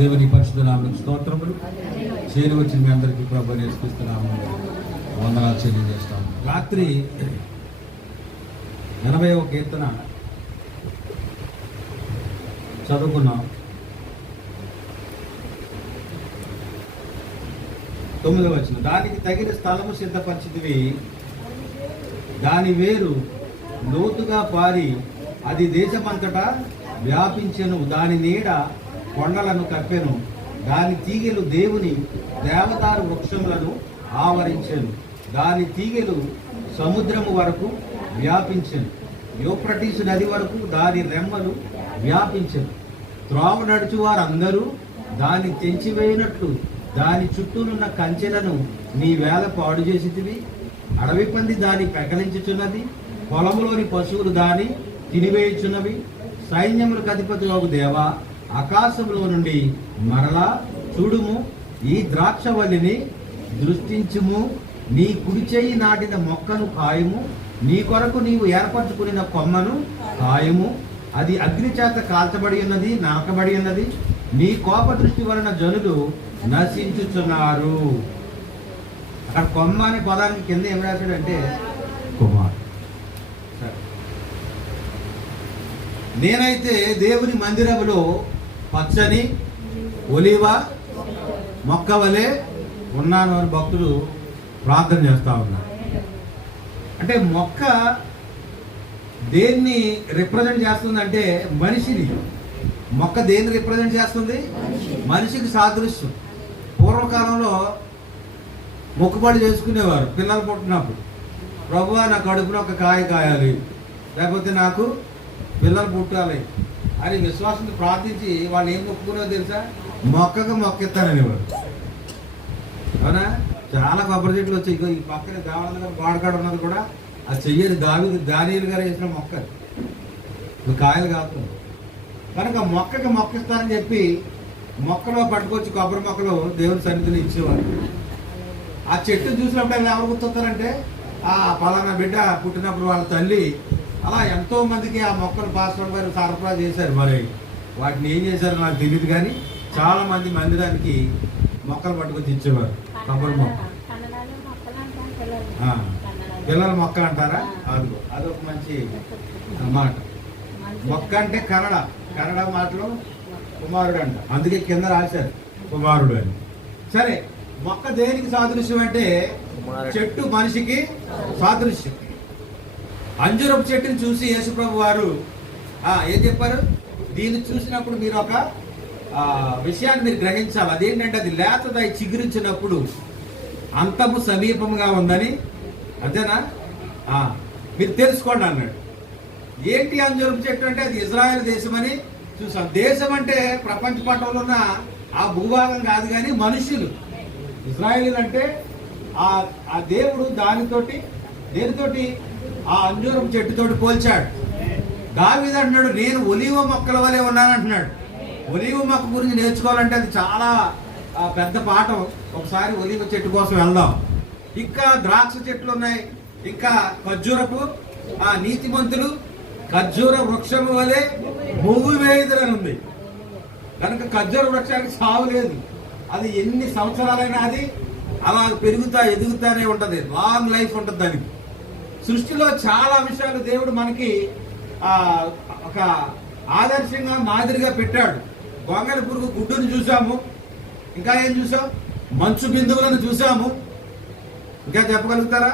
దేవుని పరిశుద్ధ నామమునకు స్తోత్రములు. చేరి వచ్చిన మీ అందరికీ ప్రభువుని యేసుక్రీస్తు నామములో వందనాలు తెలియజేస్తాం. రాత్రి 80వ కీర్తన చదువుకున్నాం. 9వ వచనం, దానికి తగిన స్థలము సిద్ధపరిచితివి, దాని వేరు లోతుగా పారి అది దేశమంతటా వ్యాపించెను, దాని నీడ కొండలను కప్పెను, దాని తీగెలు దేవుని దేవదారు వృక్షములను ఆవరించెను, దాని తీగెలు సముద్రము వరకు వ్యాపించెను, యూఫ్రటీసు నది వరకు దాని రెమ్మలు వ్యాపించెను. త్రోవ నడుచు వారందరూ దాన్ని తెంచివేయనట్లు దాని చుట్టూనున్న కంచెలను నీ వేళ పాడు చేసితివి. అడవి పంది దాన్ని పెకలించుచున్నది, పొలములోని పశువులు దాన్ని తినివేయుచున్నవి. సైన్యములకు అధిపతి ఒక దేవా, ఆకాశములో నుండి మరలా చూడుము, ఈ ద్రాక్షవల్లిని దృష్టించుము, నీ కుడి చేయి నాటిన మొక్కను కాయము, నీ కొరకు నీవు ఏర్పరచుకున్న కొమ్మను కాయము, అది అగ్ని చేత కాల్చబడి ఉన్నది, నాకబడి ఉన్నది, నీ కోప దృష్టి వలన జనులు నశించుచున్నారు. అక్కడ కొమ్మ అనే పదానికి కింద ఏం రాశాడంటే కుమార్. నేనైతే దేవుని మందిరములో పచ్చని ఒలీవ మొక్క వలె ఉన్నాను అని భక్తుడు ప్రార్థన చేస్తూ ఉన్నారు. అంటే మొక్క దేన్ని రిప్రజెంట్ చేస్తుందంటే మనిషిని. మొక్క దేన్ని రిప్రజెంట్ చేస్తుంది? మనిషికి సాదృశ్యం. పూర్వకాలంలో మొక్కుబడి చేసుకునేవారు పిల్లలు పుట్టినప్పుడు, ప్రభువా నా కడుపున ఒక కాయ కాయాలి, లేకపోతే నాకు పిల్లలు పుట్టాలి అని విశ్వాసంతో ప్రార్థించి వాళ్ళు ఏం మొక్కుకునేవో తెలుసా? మొక్కకు మొక్కెత్తాననేవారు. అవునా? చాలా కొబ్బరి చెట్లు వచ్చాయి. ఈ పక్కన దావన గోడకాడ ఉన్నది కూడా ఆ చెయ్యని దానియులు గారు వేసిన మొక్క, కాయలు కాదు. కనుక మొక్కకి మొక్కిస్తానని చెప్పి మొక్కలో పట్టుకొచ్చి కొబ్బరి మొక్కలు దేవుని సన్నిధిలో ఇచ్చేవారు. ఆ చెట్టు చూసినప్పుడు ఎవరు గుర్తొస్తారంటే ఆ పలానా బిడ్డ పుట్టినప్పుడు వాళ్ళ తల్లి. అలా ఎంతో మందికి ఆ మొక్కలు పాస్టర్ గారు సరఫరా చేశారు. మరి వాటిని ఏం చేశారో నాకు తెలియదు, కానీ చాలా మంది మందిరానికి మొక్కలు పట్టుకొచ్చి ఇచ్చేవారు. కొబ్బరి మొక్క, పిల్లల మొక్క అంటారా? అదొక మంచి మాట. మొక్క అంటే కన్నడ మాటలో కుమారుడు అంట, అందుకే కింద రాశారు కుమారుడు అని. సరే, మొక్క దేనికి సాదృశ్యం అంటే చెట్టు మనిషికి సాదృశ్యం. అంజూరపు చెట్టుని చూసి యేసుప్రభు వారు ఏం చెప్పారు? దీన్ని చూసినప్పుడు మీరు ఒక విషయాన్ని మీరు గ్రహించాలి. అదేంటంటే అది లేతదై చిగురించినప్పుడు అంతము సమీపంగా ఉందని. అంతేనా? మీరు తెలుసుకోండి అన్నాడు. ఏంటి అంజూరపు చెట్టు అంటే అది ఇజ్రాయెల్ దేశం అని చూసాం. దేశం అంటే ప్రపంచ పటంలో ఉన్న ఆ భూభాగం కాదు, కానీ మనుషులు. ఇజ్రాయేల్ అంటే ఆ దేవుడు దేనితోటి ఆ అంజూరపు చెట్టుతోటి పోల్చాడు. దావీదు అంటున్నాడు, నేను ఒలీవ మొక్కల వలె ఉన్నానంటున్నాడు. ఒలీవ మొక్క గురించి నేర్చుకోవాలంటే అది చాలా పెద్ద పాఠం. ఒకసారి ఒలీవ చెట్టు కోసం వెళ్దాం. ఇంకా ద్రాక్ష చెట్లు ఉన్నాయి, ఇంకా ఖర్జూరపు నీతిమంతులు ఖర్జూర వృక్షము వలె పువ్వు వేయుదురని ఉంది. కనుక ఖర్జూర వృక్షానికి సావు లేదు. అది ఎన్ని సంవత్సరాలైనా అది అలా ఎదుగుతానే ఉంటుంది. లాంగ్ లైఫ్ ఉంటుంది దానికి. సృష్టిలో చాలా విషయాలు దేవుడు మనకి ఒక ఆదర్శంగా మాదిరిగా పెట్టాడు. గొంగళి పురుగు గుడ్డును చూసాము, ఇంకా ఏం చూసాం? మంచు బిందువులను చూసాము. ఇంకా చెప్పగలుగుతారా?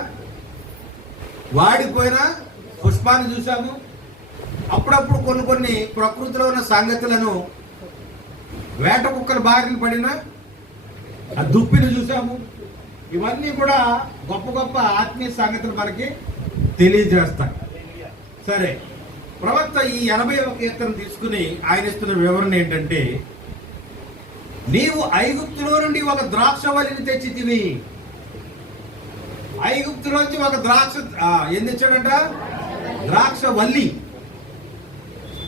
వాడిపోయిన పుష్పాన్ని చూసాము. అప్పుడప్పుడు కొన్ని ప్రకృతిలో ఉన్న సంగతులను, వేట కుక్కల బారిన పడిన ఆ దుప్పిని చూసాము. ఇవన్నీ కూడా గొప్ప గొప్ప ఆత్మీయ సంగతులు మనకి తెలియజేస్తాయి. సరే, ప్రవక్త ఈ 80వ కీర్తన తీసుకుని ఆయన ఇస్తున్న వివరణ ఏంటంటే, నీవు ఐగుప్తులో నుండి ఒక ద్రాక్షవల్లిని తెచ్చితివి. ఐగుప్తులోంచి ఒక ఏం తెచ్చాడంట? ద్రాక్షవల్లి.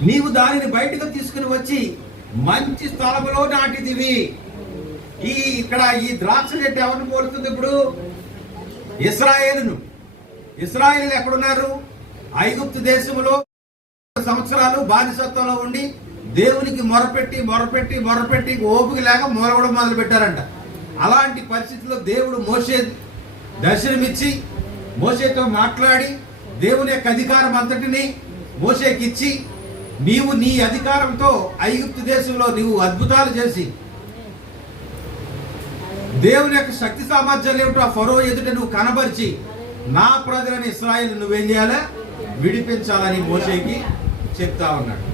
నీవు దానిని బయటకు తీసుకుని వచ్చి మంచి స్థలములో నాటిదివి. ఇక్కడ ఈ ద్రాక్ష చెట్టు ఎవరిని పోలుతుంది? ఇప్పుడు ఇశ్రాయేలును. ఇశ్రాయేలు ఎక్కడున్నారు? ఐగుప్తు దేశంలో సంవత్సరాలు బానిసత్వంలో ఉండి దేవునికి మొరపెట్టి ఓపిక లేక మొరవడం మొదలు పెట్టారంట. అలాంటి పరిస్థితుల్లో దేవుడు మోషే దర్శనమిచ్చి మోషేతో మాట్లాడి దేవుని యొక్క అధికారం అంతటిని మోషేకి ఇచ్చి, నీవు నీ అధికారంతో ఐగుప్తు దేశంలో నీవు అద్భుతాలు చేసి దేవుని యొక్క శక్తి సామర్థ్యాలు ఏమిటో ఆ ఫరో ఎదుట నువ్వు కనబరిచి నా ప్రజలని ఇశ్రాయేలు నువ్వేం చేయాలా, విడిపించాలని మోషేకి చెప్తా ఉన్నాడు.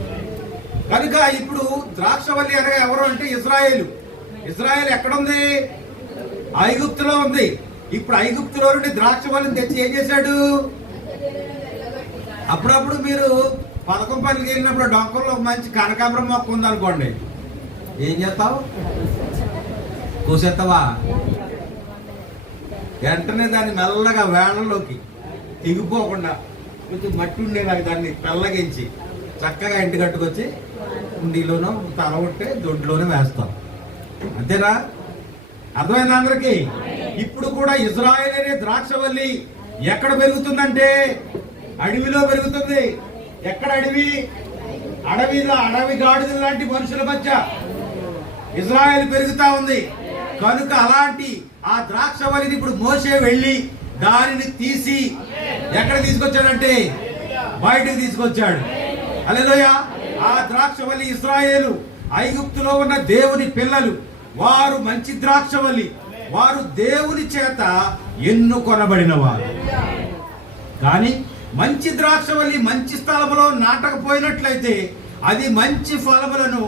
కనుక ఇప్పుడు ద్రాక్షవల్లి అనగా ఎవరు అంటే ఇశ్రాయేలు ఎక్కడుంది? ఐగుప్తులో ఉంది. ఇప్పుడు ఐగుప్తులో నుండి ద్రాక్షవల్లిని తెచ్చి ఏం చేశాడు? అప్పుడప్పుడు మీరు పథకం పనికి వెళ్ళినప్పుడు డొక్కల్లో మంచి కనకాంబరం మొక్క ఉందనుకోండి, ఏం చేస్తావు? కోసేస్తావా? వెంటనే దాన్ని మెల్లగా వేళ్లలోకి తెగిపోకుండా కొంచెం మట్టి ఉండేలాగా దాన్ని పెళ్ళగించి చక్కగా ఇంటి కట్టుకొచ్చి కుండీలోనో తలగొట్టే దొడ్లోనే వేస్తాం. అంతేనా? అర్థమైంది అందరికి? ఇప్పుడు కూడా ఇజ్రాయేల్ అనే ద్రాక్షవల్లి ఎక్కడ పెరుగుతుందంటే అడవిలో పెరుగుతుంది. ఎక్కడ అడవి? అడవి గాడిదల లాంటి మనుషుల మధ్య ఇజ్రాయేల్ పెరుగుతా ఉంది. కనుక అలాంటి ఆ ద్రాక్షవల్లిని ఇప్పుడు మోషే వెళ్ళి దానిని తీసి ఎక్కడ తీసుకొచ్చాడంటే బయటకు తీసుకొచ్చాడు. హల్లెలూయా! ఆ ద్రాక్షవల్లి ఇశ్రాయేలు, ఐగుప్తులో ఉన్న దేవుని పిల్లలు, వారు మంచి ద్రాక్షవల్లి, వారు దేవుని చేత ఎన్నుకొనబడిన వారు. కానీ మంచి ద్రాక్షవల్లి మంచి స్థలములో నాటకపోయినట్లయితే అది మంచి ఫలములను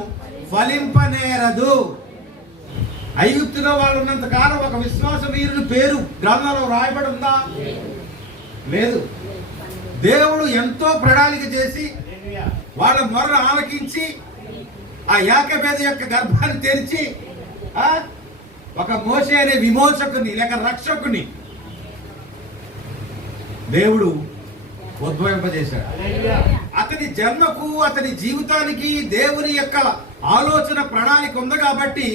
ఫలింపనేరదు. ఐగుప్తులో వాళ్ళు ఉన్నంత కాలం ఒక విశ్వాస వీరుని పేరు గ్రంథంలో రాయబడి ఉందా? లేదు. దేవుడు ఎంతో ప్రణాళిక చేసి వాళ్ళ మొరను ఆలకించి ఆ యాకోబు యొక్క గర్భాన్ని తెరిచి ఒక మోషే అనే విమోచకుని లేక రక్షకుని దేవుడు ఉద్భవింపజేశాడు. అతని జన్మకు, అతని జీవితానికి దేవుని యొక్క ఆలోచన ప్రణాళిక ఉంది. కాబట్టి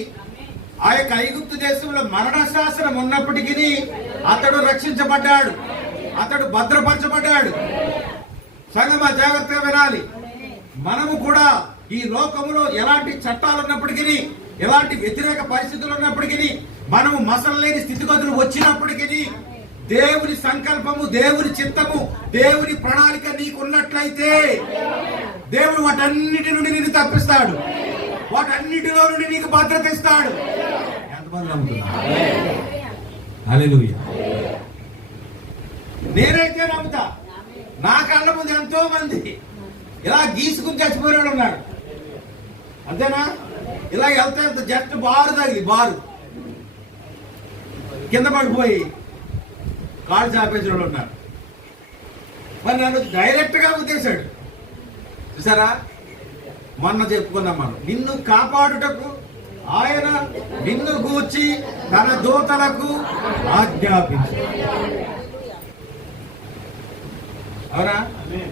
ఆ యొక్క ఐగుప్తు దేశంలో మరణ శాసనం ఉన్నప్పటికీ అతడు రక్షించబడ్డాడు, అతడు భద్రపరచబడ్డాడు. సంగమా, జాగ్రత్తగా వినాలి. మనము కూడా ఈ లోకములో ఎలాంటి చట్టాలు ఉన్నప్పటికీ, ఎలాంటి వ్యతిరేక పరిస్థితులు ఉన్నప్పటికీ, మనము మసలలేని స్థితిగతులు వచ్చినప్పటికీ దేవుని సంకల్పము, దేవుని చిత్తము, దేవుని ప్రణాళిక నీకున్నట్లయితే దేవుడు వాటన్నిటి నుండి నిన్ను తప్పిస్తాడు, వాటన్నిటిలో నుండి నీకు భద్రత ఇస్తాడు. ఎంతమంది నమ్ముతున్నారు? హల్లెలూయా! నేనైతే నమ్ముతా. నా కళ్ళ ముందు ఎంతో మంది ఇలా గీసుకుని చచ్చిపోయినాడు ఉన్నాడు. అంతేనా? ఇలా వెళ్తే జస్ట్ బారు కింద పడిపోయి కాళ్ళు చాపేసిన వాళ్ళు ఉన్నారు. మరి నన్ను డైరెక్ట్ గా ఉద్దేశాడు. చూసారా? మొన్న చెప్పుకున్నాం మనం, నిన్ను కాపాడుటకు ఆయన నిన్ను గూర్చి తన దూతలకు ఆజ్ఞాపించు. అవునా?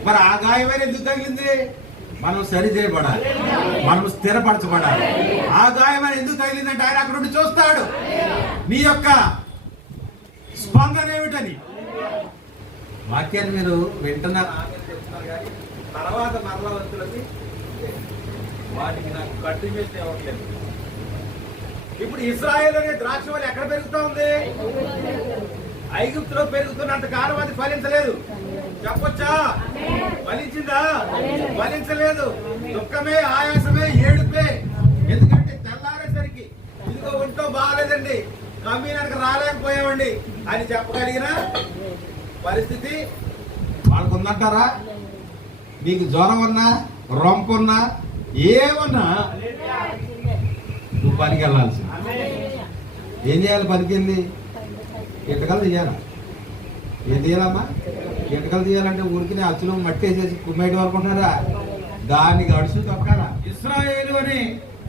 మరి ఆ గాయమైన ఎందుకు తగిలింది? మనం సరి చేయబడాలి, మనం స్థిరపరచబడాలి. ఆ గాయమైన ఎందుకు తగిలిందంటే ఆయన అక్కడ నుండి చూస్తాడు నీ యొక్క స్పందన ఏమిటని. వాక్యాన్ని మీరు వింటున్నారు కానీ తర్వాత మరలా వచ్చి వాటికి నాకు కంటిన్యూస్ అవ్వట్లేదు. ఇప్పుడు ఇశ్రాయేల్ అనే ద్రాక్షవల్లి ఎక్కడ పెరుగుతా ఉంది? ఐగుప్తులో పెరుగుతున్నంత కాలం అది ఫలించలేదు. చెప్పొచ్చా? ఫలించిందా? ఫలించలేదు. దుఃఖమే, ఆయాసమే, ఏడుపే. ఎందుకంటే తెల్లారేసరికి ఇదిగో ఒంట్లో బాగాలేదండి, కమీనానికి రాలేకపోయామండి అని చెప్పగలిగిన పరిస్థితి వాళ్ళకు ఉందంటారా? నీకు జ్వరం ఉన్నా, రొంపున్నా, ఏమన్నా నువ్వు పనికి వెళ్ళాల్సి. ఏం చేయాలి? పనికి వెళ్ళి ఎంటకలు తీయాలా? ఏం తీయాలమ్మా? ఎంటకలు తీయాలంటే ఊరికి అచ్చులు మట్టి వేసేసి కుమ్మేటి వరకు ఉన్నారా? దానికి అడుసు తొక్కాలా. ఇశ్రాయేలు అనే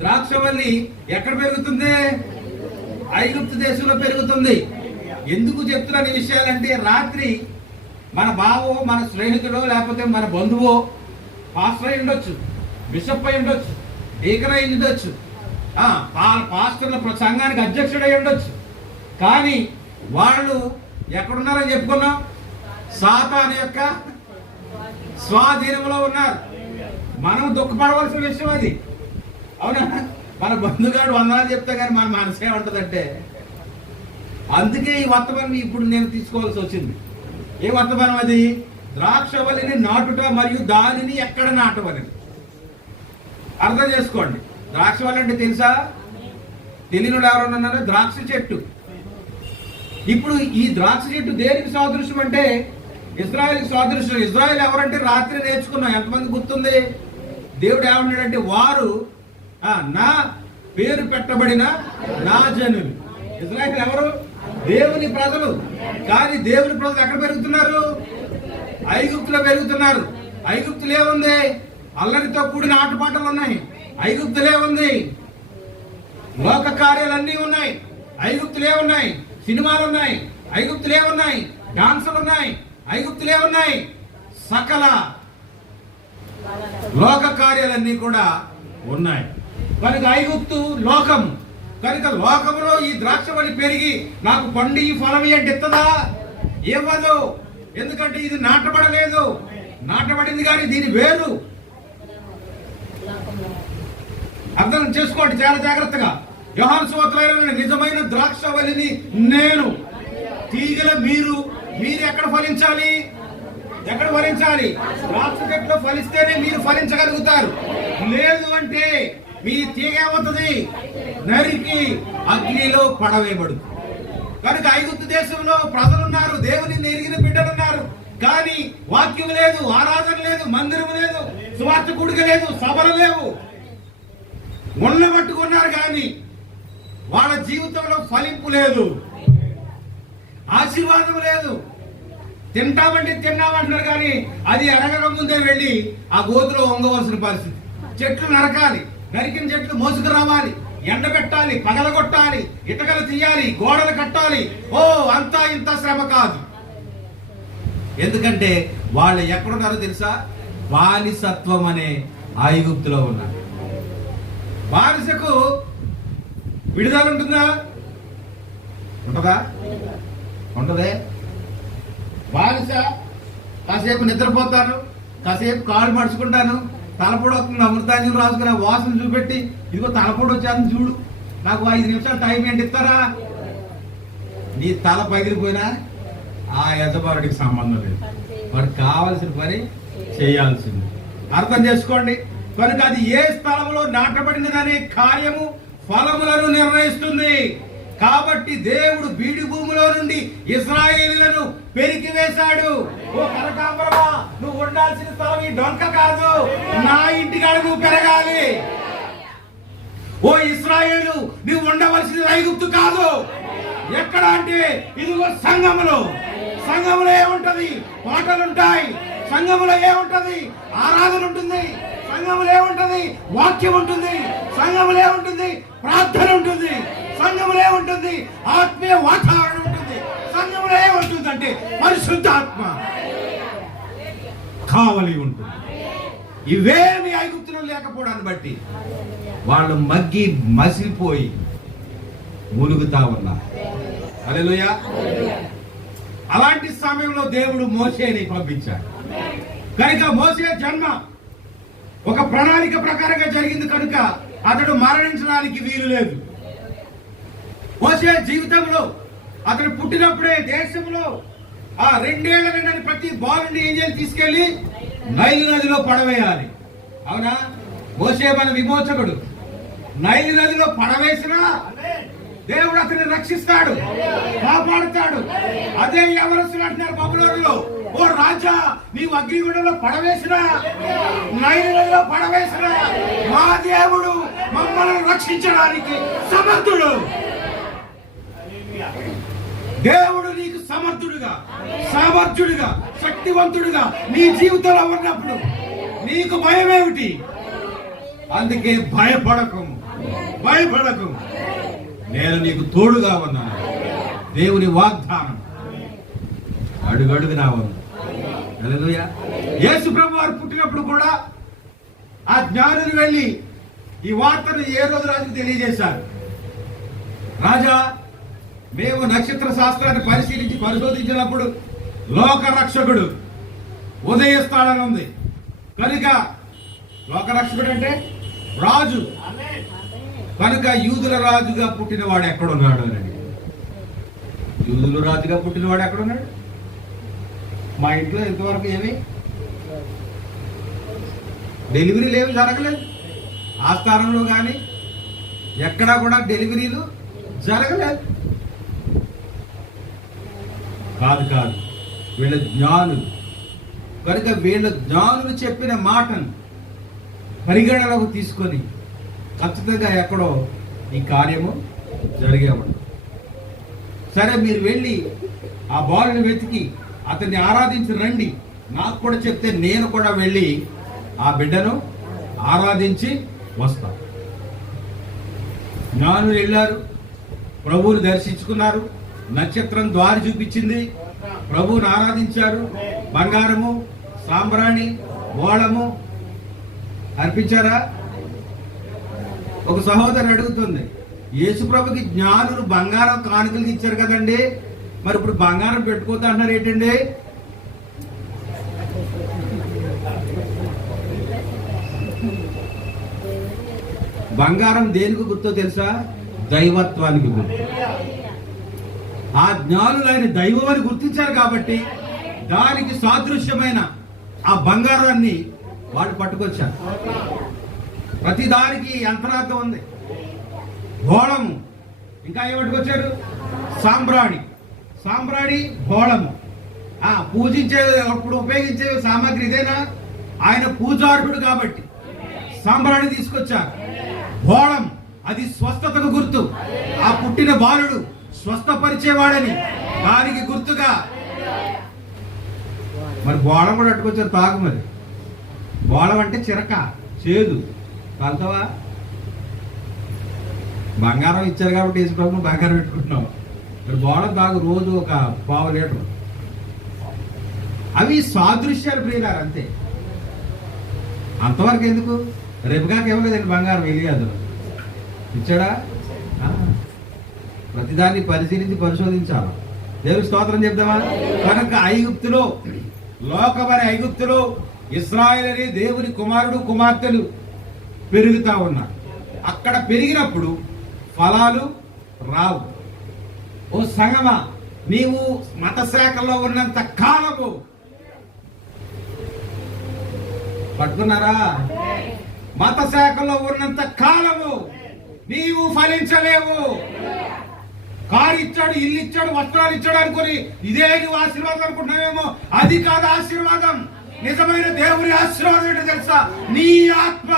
ద్రాక్షవల్లి ఎక్కడ పెరుగుతుంది? ఐగుప్తు దేశంలో పెరుగుతుంది. ఎందుకు చెప్తున్నాను ఈ విషయాలంటే, రాత్రి మన బావో, మన స్నేహితుడో, లేకపోతే మన బంధువో పాస్టర్ అయి ఉండొచ్చు, బిషప్ అయి ఉండొచ్చు, డీకన్ అయి ఉండొచ్చు, పాస్టర్ల సంఘానికి అధ్యక్షుడు అయి ఉండొచ్చు. కానీ వాళ్ళు ఎక్కడున్నారని చెప్పుకున్నాం? సాతాను యొక్క స్వాధీనంలో ఉన్నారు. మనం దుఃఖపడవలసిన విషయం అది. అవునా? మన బంధుగాడు వందనాలు చెప్తే కానీ మన మనసు ఏమంటదంటే, అందుకే ఈ వర్తమానం ఇప్పుడు నేను తీసుకోవాల్సి వచ్చింది. ఏ వర్తమానం అది? ద్రాక్షవల్లిని నాటుట మరియు దానిని ఎక్కడ నాటవలని. అర్థం చేసుకోండి. ద్రాక్షవల్లి అంటే తెలుసా? తెలియని ఎవరన్నా? ద్రాక్ష చెట్టు. ఇప్పుడు ఈ ద్రాక్ష చెట్టు దేనికి సాదృశ్యం అంటే ఇజ్రాయెల్ సాదృశ్యం. ఇజ్రాయెల్ ఎవరంటే రాత్రి నేర్చుకున్నాం. ఎంతమంది గుర్తుంది? దేవుడు ఏమన్నాడంటే, వారు నా పేరు పెట్టబడిన నా జనులు. ఇజ్రాయెల్ ఎవరు? దేవుని ప్రజలు. కానీ దేవుని ప్రజలు ఎక్కడ పెరుగుతున్నారు? ఐగుప్తులో పెరుగుతున్నారు. ఐగుప్తులు ఏముంది? అల్లరితో కూడిన ఆటపాటలు ఉన్నాయి. ఐగుప్తులే ఉంది. లోక కార్యాలన్నీ ఉన్నాయి. ఐగుప్తులే ఉన్నాయి. సినిమాలు ఉన్నాయి. ఐగుప్తులే ఉన్నాయి. డాన్సులు ఉన్నాయి. ఐగుప్తులే ఉన్నాయి. సకల లోక కార్యాలన్నీ కూడా ఉన్నాయి. కనుక ఐగుప్తు లోకం. కనుక లోకంలో ఈ ద్రాక్షవల్లి పెరిగి నాకు పండు ఈ ఫలం ఏంటి ఎత్తదా? ఇవ్వదు. ఎందుకంటే ఇది నాటబడలేదు. నాటబడింది కానీ దీని వేరు. అర్థం చేసుకోండి చాలా జాగ్రత్తగా. యోహాను సువార్తలో నిజమైన ద్రాక్షవల్లిని నేను, తీగల మీరు. మీరు ఎక్కడ ఫలించాలి? ఎక్కడ ఫలించాలి? ద్రాక్ష చెట్లో ఫలిస్తేనే మీరు ఫలించగలుగుతారు. లేదు అంటే మీ తీగ ఏమవుతుంది? నరికి అగ్నిలో పడవేయబడుతుంది. కనుక ఐగుప్తు దేశంలో ప్రజలున్నారు, దేవుని ఎరిగిన బిడ్డలున్నారు. కానీ వాక్యం లేదు, ఆరాధన లేదు, మందిరం లేదు, సువార్త కూడిక లేదు, సభలు లేవు. ఉన్నబట్టుకున్నారు కానీ వాళ్ళ జీవితంలో ఫలింపు లేదు, ఆశీర్వాదం లేదు. తింటామంటే తిన్నామంటున్నారు కానీ అది అడగక ముందే వెళ్ళి ఆ గోతులో వంగవలసిన పరిస్థితి. చెట్లు నరకాలి, నరికిన చెట్లు మోసుకు రావాలి, ఎండబెట్టాలి, పగలగొట్టాలి, ఇటకలు తీయాలి, గోడలు కట్టాలి. ఓ అంతా ఇంత శ్రమ కాదు. ఎందుకంటే వాళ్ళు ఎక్కడున్నారో తెలుసా? బానిసత్వం అనే ఐగుప్తులో ఉన్నారు. బానిసకు విడుదల ఉంటుందా? ఉంటదా? ఉంటదే. బానిస కాసేపు నిద్రపోతాను, కాసేపు కాళ్ళు మడుచుకుంటాను, తలపొడి వస్తుంది, అమృతాంజలి రాసుకుని వాసన చూపెట్టి ఇదిగో తలపొడి వచ్చాను చూడు, నాకు 5 నిమిషాలు టైం ఏంటి ఇస్తారా? నీ తల పగిలిపోయినా ఆ యజమానుడికి సంబంధం లేదు. వాడికి కావాల్సిన పని చేయాల్సింది. అర్థం చేసుకోండి. కనుక అది ఏ స్థలంలో నాటబడినదనే కార్యము ఫలములను నిర్ణయిస్తుంది. కాబట్టి దేవుడు బీడి భూమిలో నుండి ఇశ్రాయేలీయులను పెరికి వేశాడు. ఓ కనకాంబరమా, నువ్వు ఉండాల్సిన స్థలం ఈ డొంక కాదు, నా ఇంటికాడ నువ్వు పెరగాలి. ఓ ఇశ్రాయేలు, నువ్వు ఉండవలసింది ఐగుప్తు కాదు. ఎక్కడ అంటే ఇదిగో సంఘములో. సంఘములో ఏముంటది? పాటలుంటాయి. సంఘములో ఏముంటది? ఆరాధన ఉంటుంది. సంఘములో ఏముంటది? వాక్యం ఉంటుంది. సంఘములో ఏముంటుంది? ప్రార్థన ఉంటుంది. సంఘములో ఏముంటుంది? ఆత్మీయ వాతావరణం ఉంటుంది. సంఘములో ఏముంటుందంటే పరిశుద్ధాత్మ కావలి ఉంటుంది. ఇవేమి ఐగుప్తులో లేకపోవడాన్ని బట్టి వాళ్ళు మగ్గి మసిలిపోయి మునుగుతా ఉన్నారు. హల్లెలూయా. అలాంటి సమయంలో దేవుడు మోషేని పంపించాడు. కనుక మోషే జన్మ ఒక ప్రణాళిక ప్రకారంగా జరిగింది కనుక అతడు మరణించడానికి వీలు లేదు. మోషే జీవితంలో అతడు పుట్టినప్పుడే దేశంలో ఆ 2 ఏళ్ల నిండని ప్రతి బాలుని ఏం చేయాలి? తీసుకెళ్లి నైలు నదిలో పడవేయాలి. అవునా? మోషే మన విమోచకుడు. నైలు నదిలో పడవేసినా దేవుడు అతన్ని రక్షిస్తాడు, కాపాడుతాడు. అదే ఎవరస్తులు అంటున్నారు బబులోనులో, ఓ రాజా, నీవు అగ్నిగుండంలో పడవేసినా, నైలు నదిలో పడవేసినా మా దేవుడు మమ్మల్ని రక్షించడానికి సమర్థుడు. దేవుడు నీకు సమర్థుడుగా, సామర్థ్యుడుగా, శక్తివంతుడుగా నీ జీవితంలో ఉన్నప్పుడు నీకు భయం ఏమిటి? అందుకే భయపడకము, భయపడకము, నేను నీకు తోడుగా ఉన్నాను. దేవుని వాగ్దానం అడుగడుగునా ఉంది. హల్లెలూయా. యేసు ప్రభు వారు పుట్టినప్పుడు కూడా ఆ జ్ఞానులు వెళ్ళి ఈ వార్తను ఏ రోజు రాజుకు తెలియజేశారు. రాజా, మేము నక్షత్ర శాస్త్రాన్ని పరిశోధించినప్పుడు లోక రక్షకుడు ఉదయిస్తాడని ఉంది. కనుక లోకరక్షకుడు అంటే రాజు. కనుక యూదుల రాజుగా పుట్టినవాడు ఎక్కడున్నాడు అని, యూదుల రాజుగా పుట్టినవాడు ఎక్కడున్నాడు? మా ఇంట్లో ఇంతవరకు ఏమి డెలివరీలు ఏమి జరగలేదు. ఆస్థానంలో కానీ ఎక్కడా కూడా డెలివరీలు జరగలేదు. కాదు, వీళ్ళ జ్ఞానులు. కనుక వీళ్ళ జ్ఞానులు చెప్పిన మాటను పరిగణలోకి తీసుకొని ఖచ్చితంగా ఎక్కడో ఈ కార్యము జరిగేవాడు. సరే, మీరు వెళ్ళి ఆ బాలుని వెతికి అతన్ని ఆరాధించి రండి, నాకు కూడా చెప్తే నేను కూడా వెళ్ళి ఆ బిడ్డను ఆరాధించి వస్తా. జ్ఞానులు వెళ్ళారు, ప్రభువుని దర్శించుకున్నారు, నక్షత్రం ద్వారి చూపించింది, ప్రభువుని ఆరాధించారు, బంగారము, సాంబ్రాణి, బోళము అర్పించారా? ఒక సహోదరు అడుగుతుంది, యేసు ప్రభుకి జ్ఞానులు బంగారం కానుకలు ఇచ్చారు కదండి, మరి ఇప్పుడు బంగారం పెట్టుకోతా అంటున్నారు ఏంటండి? బంగారం దేనికి గుర్తో తెలుసా? దైవత్వానికి గుర్తు. ఆ జ్ఞానులు ఆయన దైవం అని గుర్తించారు కాబట్టి దానికి సాదృశ్యమైన ఆ బంగారాన్ని వాళ్ళు పట్టుకొచ్చారు. ప్రతి దానికి యంత్రార్థం ఉంది. బోళము, ఇంకా ఏం పట్టుకొచ్చారు? సాంబ్రాణి, బోళము. పూజించే అప్పుడు ఉపయోగించే సామాగ్రి ఇదేనా? ఆయన పూజార్హుడు కాబట్టి సాంబ్రాణి తీసుకొచ్చారు. బోళం, అది స్వస్థతకు గుర్తు. ఆ పుట్టిన బాలుడు స్వస్థపరిచేవాడని దానికి గుర్తుగా మరి బోళం కూడా పట్టుకొచ్చారు. తాగు. మరి బోళం అంటే చిరక, చేదు. తాగుతావా? బంగారం ఇచ్చారు కాబట్టి యేసు ప్రభువును బంగారం పెట్టుకుంటున్నాం. మరి బోళం తాగు, రోజు ఒక పావు లీటర్. అవి సాదృశ్యాలు ప్రియులారు, అంతే. అంతవరకు ఎందుకు? రేపు కాక ఇవ్వలేదండి బంగారం, వెలియాదు ఇచ్చాడా? ప్రతిదాన్ని పరిశీలించి పరిశోధించాలి. దేవుని స్తోత్రం చెప్దామా? కనుక ఐగుప్తులో, లోకమని ఐగుప్తులో ఇశ్రాయేలు అనే దేవుని కుమారుడు కుమార్తెలు పెరుగుతా ఉన్నారు. అక్కడ పెరిగినప్పుడు ఫలాలు రావు. ఓ సంగమా, నీవు మత శాఖలో ఉన్నంత కాలము పట్టుకున్నారా? మత శాఖలో ఉన్నంత కాలము నీవు ఫలించలేవు. కారు ఇచ్చాడు, ఇల్లు ఇచ్చాడు, వస్త్రాలు ఇచ్చాడు అనుకుని ఇదే నువ్వు ఆశీర్వాదం అనుకుంటున్నావేమో. అది కాదు ఆశీర్వాదం. నిజమైన దేవుని ఆశీర్వాదం ఏంటో తెలుసా? నీ ఆత్మ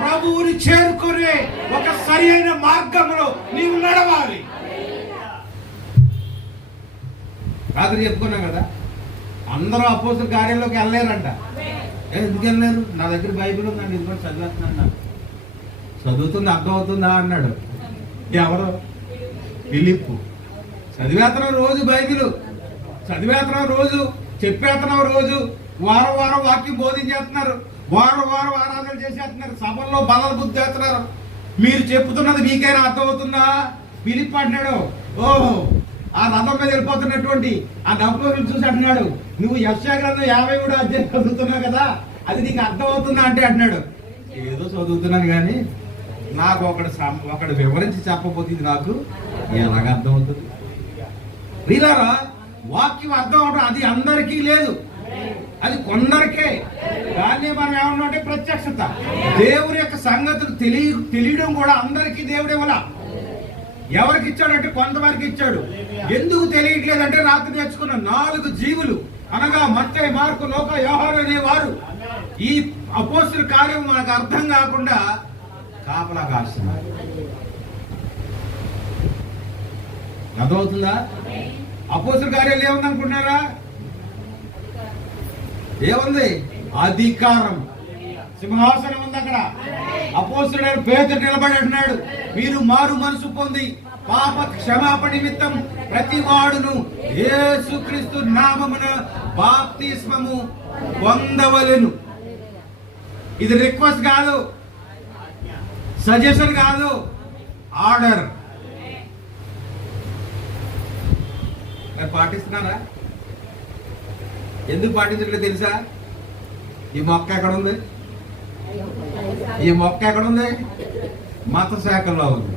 ప్రభువుని చేరుకునే ఒక సరి అయిన మార్గంలో నీవు నడవాలి. రాత్రి చెప్పుకున్నాం కదా, అందరూ అపోస్తల కార్యంలోకి వెళ్ళలేరంట. ఎందుకు వెళ్ళారు? నా దగ్గర బైబిల్ ఉందండి, ఇది కూడా చదివేస్తున్నాను. చదువుతుంది, అర్థం అవుతుందా అన్నాడు. ఎవరు? ఫిలిప్పు. చదివేతనం రోజు బైబిల్, చదివేతనం రోజు, చెప్పేతనం రోజు, వారం వారం వాక్యం బోధించేస్తున్నారు, వారం వారం ఆరాధన చేసేస్తున్నారు, సభల్లో బల బుద్ధి చేస్తున్నారు. మీరు చెప్తున్నది మీకైనా అర్థం అవుతుందా? ఫిలిప్ అంటున్నాడు, ఓహో ఆ రథం మీద వెళ్ళిపోతున్నటువంటి ఆ డబ్బులు చూసి అంటున్నాడు, నువ్వు యెషయా గ్రంథం 53వ అధ్యాయం చదువుతున్నావు కదా, అది నీకు అర్థం అవుతుందా అంటే అంటున్నాడు, ఏదో చదువుతున్నాను కానీ నాకు ఒకడు వివరించి చెప్పబోతుంది, నాకు ఎలాగ అర్థం అవుతుంది? వీళ్ళారా, వాక్యం అర్థం అవడం అది అందరికీ లేదు, అది కొందరికే. దాన్ని మనం ఏమన్నా అంటే ప్రత్యక్షత. దేవుని యొక్క సంగతులు తెలియడం కూడా అందరికీ దేవుడే వల్ల. ఎవరికి ఇచ్చాడంటే కొంతవరకు ఇచ్చాడు. ఎందుకు తెలియట్లేదంటే రాత్రి నేర్చుకున్న 4 జీవులు అనగా మత్తయి, మార్కు, లూకా, యోహాను అనేవారు ఈ అపోస్తలుల కార్యం మనకు అర్థం కాకుండా కాపలా కాస్తున్నారు. అర్థమవుతుందా? అపోస్తలుల కార్యాలు ఏముంది అనుకుంటున్నారా? ఏముంది? అధికారం, సింహాసనం ఉంది అక్కడ. అపోస్తలుడైన పేతురు నిలబడి అంటున్నాడు, మీరు మారు మనసు పొంది పాప క్షమాపణ నిమిత్తం ప్రతి వాడును యేసుక్రీస్తు నామమున బాప్తిస్మము పొందవలెను. ఇది రిక్వెస్ట్ కాదు, సజెషన్ కాదు, ఆర్డర్. మరి పాటిస్తున్నారా? ఎందుకు పాటించట్లేదు తెలుసా? ఈ మొక్క ఎక్కడ ఉంది? ఈ మొక్క ఎక్కడ ఉంది? మత శాఖలో ఉంది.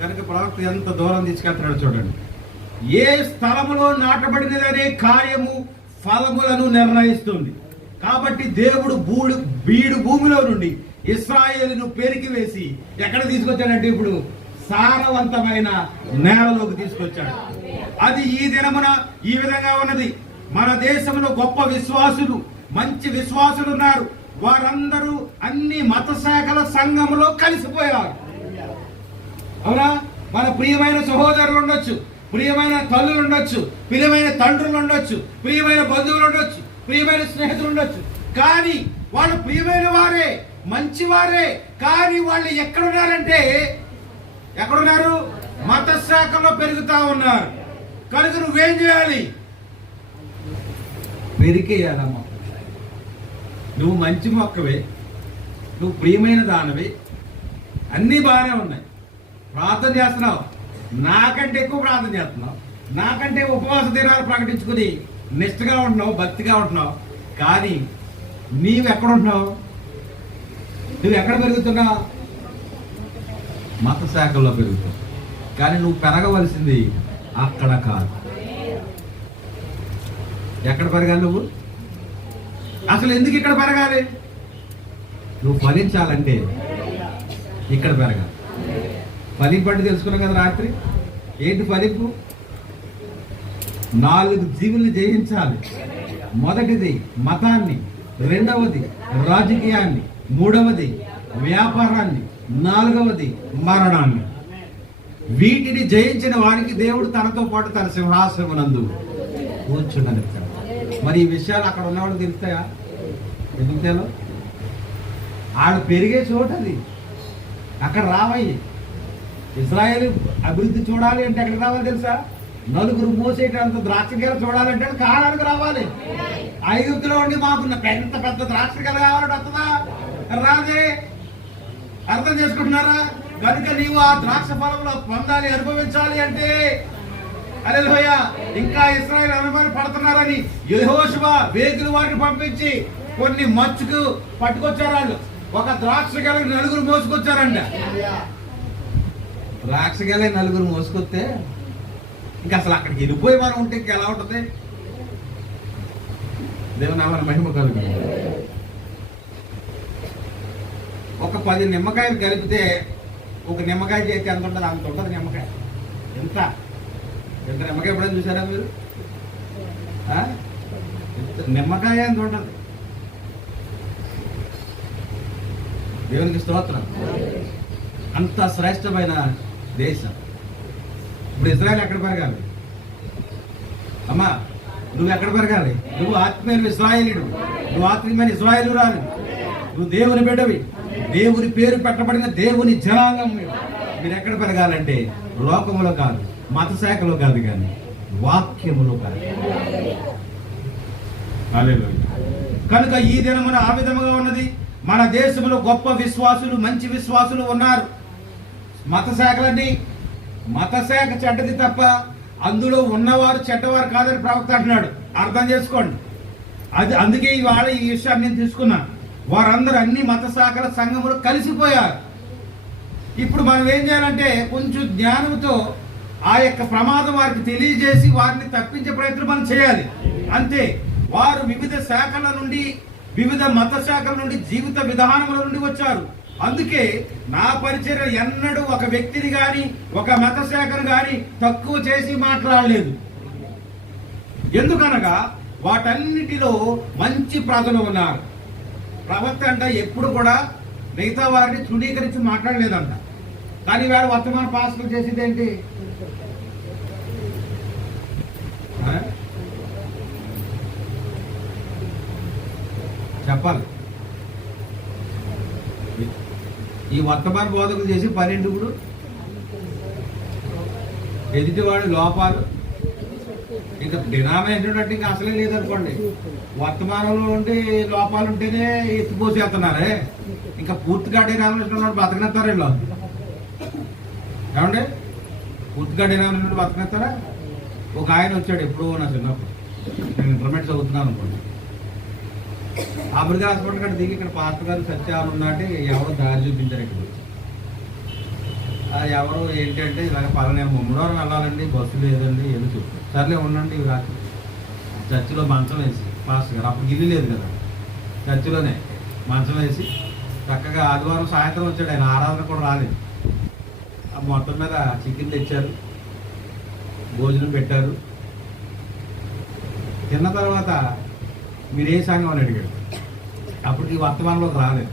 కనుక ప్రవక్త ఎంత దూరం తీసుకెళ్తున్నాడు చూడండి. ఏ స్థలములో నాటబడినదనే కార్యము ఫలములను నిర్ణయిస్తుంది. కాబట్టి దేవుడు బీడు భూమిలో నుండి ఇశ్రాయేలును పెరికి వేసి ఎక్కడ తీసుకొచ్చాడంటే ఇప్పుడు సారవంతమైన నేలలోకి తీసుకొచ్చాడు. అది ఈ దినమున ఈ విధంగా ఉన్నది. మన దేశంలో గొప్ప విశ్వాసులు, మంచి విశ్వాసులు ఉన్నారు. వారందరూ అన్ని మత శాఖల సంఘములో కలిసిపోయారు. అవునా? మన ప్రియమైన సహోదరులు ఉండొచ్చు, ప్రియమైన తల్లులు ఉండొచ్చు, ప్రియమైన తండ్రులు ఉండొచ్చు, ప్రియమైన బంధువులు ఉండొచ్చు, ప్రియమైన స్నేహితులు ఉండొచ్చు. కానీ వాళ్ళు ప్రియమైన వారే, మంచివారే. కానీ వాళ్ళు ఎక్కడున్నారంటే ఎక్కడున్నారు? మత శాఖలో పెరుగుతా ఉన్నారు. కనుక నువ్వేం చేయాలి? పెరికేయాలమ్మా. నువ్వు మంచి మొక్కవే, నువ్వు ప్రియమైన దానవి, అన్నీ బాగానే ఉన్నాయి. ప్రార్థన చేస్తున్నావు, నాకంటే ఎక్కువ ప్రార్థన చేస్తున్నావు, నాకంటే ఉపవాస దినాలు ప్రకటించుకుని నిష్ఠగా ఉంటున్నావు, భక్తిగా ఉంటున్నావు. కానీ నీవు ఎక్కడుంటున్నావు? నువ్వు ఎక్కడ పెరుగుతున్నావు? మత శాఖల్లో పెరుగుతావు. కానీ నువ్వు పెరగవలసింది అక్కడ కాదు. ఎక్కడ పెరగాలి? నువ్వు అసలు ఎందుకు ఇక్కడ పెరగాలి? నువ్వు ఫలించాలంటే ఇక్కడ పెరగాలి. ఫలింపు అంటే తెలుసుకున్నాం కదా రాత్రి. ఏంటి ఫలింపు? 4 జీవుల్ని జయించాలి. మొదటిది మతాన్ని, రెండవది రాజకీయాన్ని, మూడవది వ్యాపారాన్ని, 4వది మరణాన్ని. వీటిని జయించిన వారికి దేవుడు తనతో పాటు తన సింహాసనమునందు కూర్చుండనిస్తాడు. మరి ఈ విషయాలు అక్కడ ఉన్నవాడు తెలుస్తాయా? ఎందుకు తెలియదు? ఆడు పెరిగే చోటది. అక్కడ రావయ్యి. ఇజ్రాయేల్ అభివృద్ధి చూడాలి అంటే ఎక్కడ రావాలి తెలుసా? నలుగురు మోసేటంత ద్రాక్ష గెల చూడాలంటే కాలానికి రావాలి. ఐగుప్తులో ఉండి మాకు పెద్ద పెద్ద ద్రాక్ష గెల కావాలంటే వస్తుందా? రాదే. అర్థం చేసుకుంటున్నారా? కనుక నీవు ఆ ద్రాక్ష ఫలంలో పొందాలి, అనుభవించాలి అంటే హల్లెలూయా. ఇంకా ఇశ్రాయేల్ అనుమానం పడుతున్నారని యెహోషువ వేగులు వాటిని పంపించి కొన్ని మచ్చుకు పట్టుకొచ్చారు. వాళ్ళు ఒక ద్రాక్ష గెల 4 మోసుకొచ్చారంట. ద్రాక్ష గెల 4 మోసుకొస్తే ఇంకా అసలు అక్కడికి వెళ్ళిపోయి మనం ఉంటే ఇంకా ఎలా ఉంటుంది? దేవునామన మహిమ కలుగు. ఒక 10 నిమ్మకాయలు కలిపితే ఒక నిమ్మకాయ చేతి ఎంత ఉంటుంది? అంత ఉంటుంది నిమ్మకాయ. ఎంత ఎంత నిమ్మకాయ ఎప్పుడైనా చూసారా మీరు? నిమ్మకాయ ఎంత ఉంటుంది? దేవునికి స్తోత్రం. అంత శ్రేష్టమైన దేశం. ఇప్పుడు ఇజ్రాయెల్ ఎక్కడ పెరగాలి? అమ్మా, నువ్వు ఎక్కడ పెరగాలి? నువ్వు ఆత్మీయ ఇశ్రాయేలుడు, నువ్వు ఆత్మీయమైన ఇశ్రాయేలురాలు, నువ్వు దేవుని బిడ్డవి, దేవుని పేరు పెట్టబడిన దేవుని జనాంగం. మీరు ఎక్కడ పెరగాలంటే లోకములో కాదు, మత శాఖలో కాదు, కానీ వాక్యములో కాదు. కనుక ఈ దినమున ఆ విధముగా ఉన్నది. మన దేశంలో గొప్ప విశ్వాసులు, మంచి విశ్వాసులు ఉన్నారు. మత శాఖలన్నీ, మత శాఖ చెడ్డది తప్ప అందులో ఉన్నవారు చెడ్డవారు కాదని ప్రవక్త అంటున్నాడు. అర్థం చేసుకోండి. అది అందుకే ఇవాళ ఈ విషయాన్ని నేను తీసుకున్నాను. వారందరూ అన్ని మత శాఖల సంఘములు కలిసిపోయారు. ఇప్పుడు మనం ఏం చేయాలంటే కొంచెం జ్ఞానంతో ఆ యొక్క ప్రమాదం వారికి తెలియజేసి వారిని తప్పించే ప్రయత్నం మనం చేయాలి. అంతే. వారు వివిధ శాఖల నుండి, వివిధ మత శాఖల నుండి, జీవిత విధానముల నుండి వచ్చారు. అందుకే నా పరిచర్య ఎన్నడూ ఒక వ్యక్తిని గాని, ఒక మత శాఖను గాని తక్కువ చేసి మాట్లాడలేదు. ఎందుకనగా వాటన్నిటిలో మంచి ప్రజలు ఉన్నారు. ప్రవక్త అంట ఎప్పుడు కూడా మిగతా వారిని తృణీకరించి మాట్లాడలేదంట. కానీ వాడు వర్తమాన పాస్టర్లు చేసేది ఏంటి? చెప్పాలి. ఈ వర్తమాన బోధకులు చేసి 12 ఇప్పుడు ఎదుటివాడి లోపాలు, ఇంకా డినామినేషన్ అంటే ఇంకా అసలే లేదనుకోండి. వర్తమానంలో ఉండి లోపాలు ఉంటేనే ఎత్తిపోసేస్తున్నారే. ఇంకా పూర్తిగా డినామినేషన్ ఉన్నాడు బతకనేస్తారు వీళ్ళు. ఏమండి? పూర్తిగా డినామినేషన్ బతకనేస్తారా? ఒక ఆయన వచ్చాడు ఎప్పుడో నా చిన్నప్పుడు, నేను ఇంటర్మీడియట్ చదువుతున్నాను అనుకోండి. అమెరికా హాస్పిటల్ కంటే దిగి ఇక్కడ పాస్టర్ గారు సత్యాలు ఉన్నట్టు ఎవరో దారి చూపించారు ఇక్కడ ఎవరు ఏంటంటే ఇలాగ పలానా ముమ్మడవరం వెళ్ళాలండి, బస్సు లేదండి, ఏదో చెప్పారు. సర్లే ఉండండి రాత్రి చర్చిలో మంచం వేసి పాస్టర్ గారు, అప్పుడు ఇల్లు లేదు కదా, చర్చిలోనే మంచం వేసి చక్కగా ఆదివారం సాయంత్రం వచ్చాడు ఆయన, ఆరాధన కూడా రాలేదు. మొత్తం మీద చికెన్ తెచ్చారు, భోజనం పెట్టారు. తిన్న తర్వాత మీరు ఏ సంఘం అని అడిగాడు. అప్పటికి వర్తమానంలోకి రాలేదు.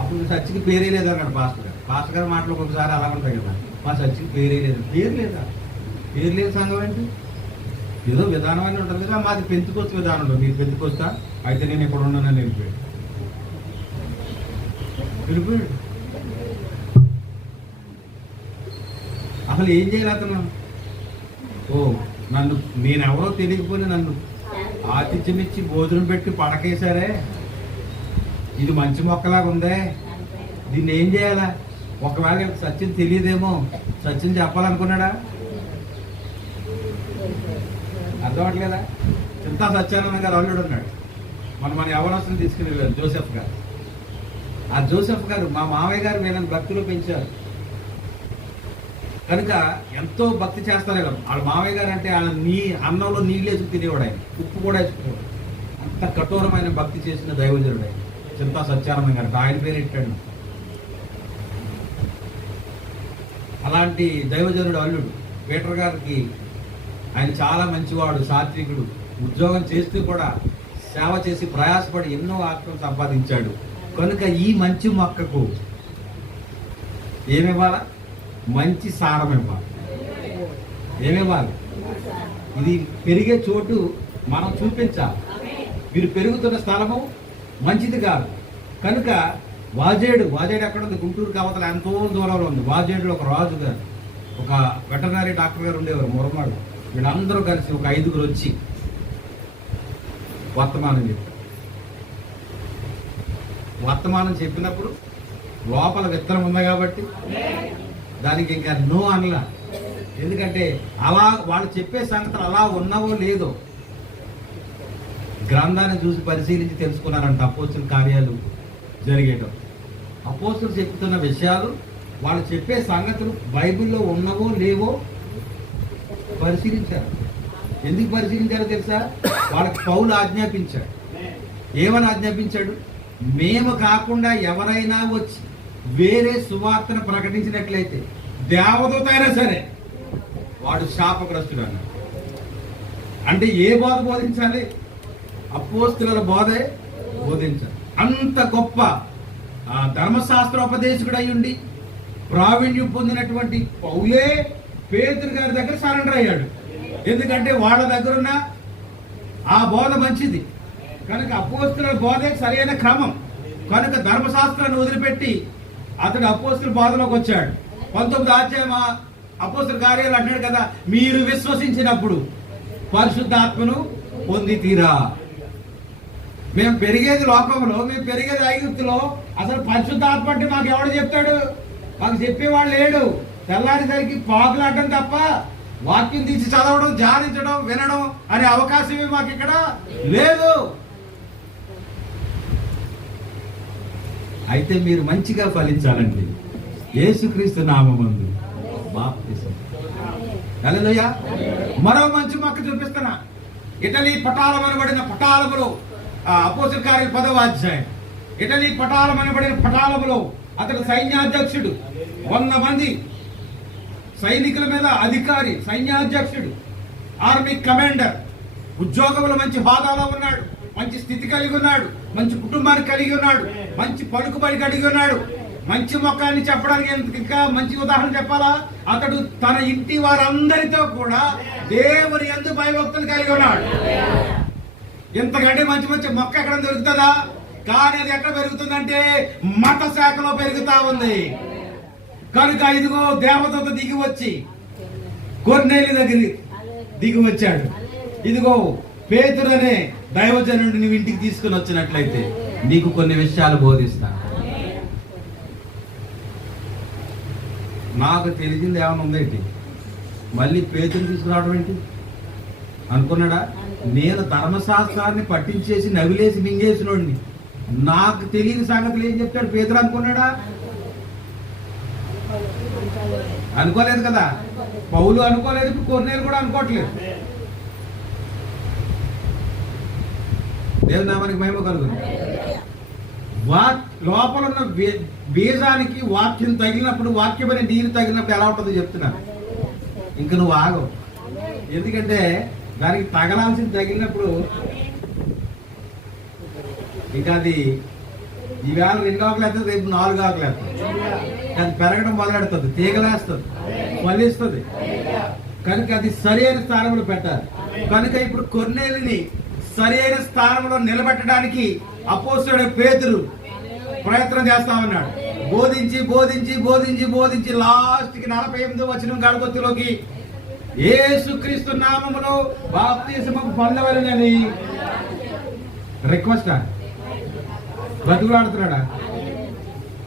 అప్పుడు చర్చికి పేరే లేదు అన్నాడు పాస్టర్ గారు. పాస్టర్ గారు మాటలు ఒకసారి అలా ఉంటాయి కదా, మా చర్చికి పేరే లేదు. పేరు లేదా? పేరు లేదు సంఘం ఏంటి? ఏదో విధానం అని ఉంటుంది కదా, మాది పెంచుకొచ్చు విధానం ఉంటుంది. మీరు పెంచుకొస్తా అయితే నేను ఇక్కడ ఉన్నానని వెళ్ళిపోయాడు. అసలు ఏం చేయాలి అతను? నన్ను నేనెవరో తెలియకపోయినా నన్ను ఆతిథ్యం ఇచ్చి భోజనం పెట్టి పడకేశారే, ఇది మంచి మొక్కలాగా ఉందే, దీన్ని ఏం చేయాలా? ఒకవేళ సత్యం తెలియదేమో, సత్యం చెప్పాలనుకున్నాడా? అర్థం అవట్లేదా? చింతా సత్యానంద గారు అల్లుడు ఉన్నాడు, మన యవనస్తుని తీసుకుని వెళ్ళారు, జోసెఫ్ గారు. ఆ జోసెఫ్ గారు మా మావయ్య గారు వీళ్ళని భక్తిలో పెంచారు కనుక ఎంతో భక్తి చేస్తారు కదా. వాళ్ళ మావయ్య గారు అంటే ఆయన అన్నంలో నీళ్ళు వేసుకు తినేవాడు, ఆయన ఉప్పు కూడా వేసుకునేవాడు. అంత కఠోరమైన భక్తి చేసిన దైవజనుడు ఆయన చింతా సత్యానంద గారు. ఆయన పేరు పెట్టాడు. అలాంటి దైవజనుడు అల్లుడు పీటర్ గారికి ఆయన చాలా మంచివాడు, సాత్వికుడు. ఉద్యోగం చేస్తూ కూడా సేవ చేసి ప్రయాసపడి ఎన్నో ఆత్మలు సంపాదించాడు. కనుక ఈ మంచి మొక్కకు ఏమివ్వాలా? మంచి సారం ఇవ్వాలి. ఏమివ్వాలి? ఇది పెరిగే చోటు మనం చూపించాలి. మీరు పెరుగుతున్న స్థలము మంచిది కాదు కనుక వాజేడు ఎక్కడ ఉంది? గుంటూరు కావతల ఎంతో దూరంలో ఉంది. వాజేడులో ఒక రాజు గారు, ఒక వెటర్నరీ డాక్టర్ గారు ఉండేవారు, మురమాడు. వీళ్ళందరూ కలిసి ఒక 5గురు వచ్చి వర్తమానం చెప్పారు. వర్తమానం చెప్పినప్పుడు లోపల విత్తనం ఉంది కాబట్టి దానికి ఇంకా నో అనలా. ఎందుకంటే అలా వాళ్ళు చెప్పే సంగతులు అలా ఉన్నావో లేదో గ్రంథాన్ని చూసి పరిశీలించి తెలుసుకున్నారంట. అపోస్తుల కార్యాలు జరిగేటం అపోస్తులు చెప్తున్న విషయాలు, వాళ్ళు చెప్పే సంగతులు బైబిల్లో ఉన్నవో లేవో పరిశీలించారు. ఎందుకు పరిశీలించారో తెలుసా? వాళ్ళకి పౌలు ఆజ్ఞాపించాడు. ఏమని ఆజ్ఞాపించాడు? మేము కాకుండా ఎవరైనా వచ్చి వేరే సువార్తను ప్రకటించినట్లయితే దేవదూత అయినా సరే వాడు శాపగ్రస్తుడు అన్నాడు. అంటే ఏ బోధ బోధించాలి? అపోస్తుల బోధే బోధించాలి. అంత గొప్ప ధర్మశాస్త్రోపదేశకుడు అయ్యుండి ప్రావీణ్యం పొందినటువంటి పౌలే పేతురు గారి దగ్గర సరెండర్ అయ్యాడు. ఎందుకంటే వాళ్ళ దగ్గర ఉన్న ఆ బోధ మంచిది కనుక, అపోస్తుల బోధే సరైన క్రమం కనుక ధర్మశాస్త్రాన్ని వదిలిపెట్టి అతడు అపోస్తుల బోధలోకి వచ్చాడు. 19వ అధ్యాయం అపోస్తుల కార్యాలు అంటాడు కదా, మీరు విశ్వసించినప్పుడు పరిశుద్ధాత్మను పొంది తీరా. మేము పెరిగేది లోకంలో, మేము పెరిగేది ఐగుప్తులో. అసలు పరిశుద్ధాత్మ అంటే మాకు ఎవడు చెప్తాడు? మాకు చెప్పేవాళ్ళు లేడు. తెల్లారిసరికి పాకులాడటం తప్ప వాక్యం తీసి చదవడం, ధ్యానించడం, వినడం అనే అవకాశమే మాకు ఇక్కడ లేదు. అయితే మీరు మంచిగా ఫలించాలండి. యేసుక్రీస్తు నామమందు బాప్తిసం. హల్లెలూయా. మరో మంచి మొక్క చూపిస్తున్నా. ఇటలీ పటాలం అనబడిన పటాలములో అపోస్తల కార్యాలు 10వ అధ్యాయం. ఇటలీ పటాలం అనబడిన పటాలములో అతడు సైన్యాధ్యక్షుడు. 100 మంది సైనికుల మీద అధికారి, సైన్యాధ్యక్షుడు, ఆర్మీ కమాండర్. ఉద్యోగంలో మంచి హోదాలో ఉన్నాడు, మంచి స్థితి కలిగి ఉన్నాడు, మంచి కుటుంబాన్ని కలిగి ఉన్నాడు, మంచి పలుకుబడి కలిగి ఉన్నాడు. మంచి మొక్కని చెప్పడానికి ఇంకా మంచి ఉదాహరణ చెప్పాలా? అతడు తన ఇంటి వారందరితో కూడా దేవుని యందు భయభక్తులు కలిగి ఉన్నాడు. ఇంతకంటే మంచి మంచి మొక్క ఎక్కడ దొరుకుతుందా? కానీ అది ఎక్కడ పెరుగుతుందంటే మత శాఖలో పెరుగుతా ఉంది. కనుక ఇదిగో దేవదూత దిగి వచ్చి కొర్నేలి దగ్గర దిగి వచ్చాడు. ఇదిగో పేతురు అనే దైవజనుడిని నువ్వు ఇంటికి తీసుకుని వచ్చినట్లయితే నీకు కొన్ని విషయాలు బోధిస్తాను. నాకు తెలిసింది ఏమైనా ఉందేంటి? మళ్ళీ పేతురు తీసుకురావడం ఏంటి అనుకున్నాడా? నేను ధర్మశాస్త్రాన్ని పట్టించేసి నవిలేసి మింగేసినోడిని, నాకు తెలియని సంగతులు ఏం చెప్తాడు పేతురు అనుకున్నాడా? అనుకోలేదు కదా. పౌలు అనుకోలేదు, ఇప్పుడు కొర్నేలు కూడా అనుకోవట్లేదు. దేవుని నామానికి మహిమ కలుగును. లోపల ఉన్న బీజానికి వాక్యం తగిలినప్పుడు, వాక్యం అనే నీరు తగిలినప్పుడు ఎలా ఉంటుందో చెప్తున్నాను. ఇంక నువ్వు ఆగవు. ఎందుకంటే దానికి తగలాల్సింది తగిలినప్పుడు ఇంకా అది ఈవేళ 2 ఆకులు వేస్తుంది, రేపు 4 ఆకులు వేస్తుంది. అది పెరగడం మొదలెడుతుంది, తీగలేస్తుంది, ఫలిస్తుంది. కనుక అది సరైన స్థానంలో పెట్టాలి. కనుక ఇప్పుడు కొర్నేలుని సరైన స్థానంలో నిలబెట్టడానికి అపోస్తలుడైన పేతురు ప్రయత్నం చేస్తా ఉన్నాడు. బోధించి బోధించి బోధించి బోధించి లాస్ట్కి 48వ వచనం గడగొత్తులోకి యేసుక్రీస్తు నామములో బాప్తిసము పొందవలెనని రిక్వెస్ట్. బతుకులాడుతున్నాడా?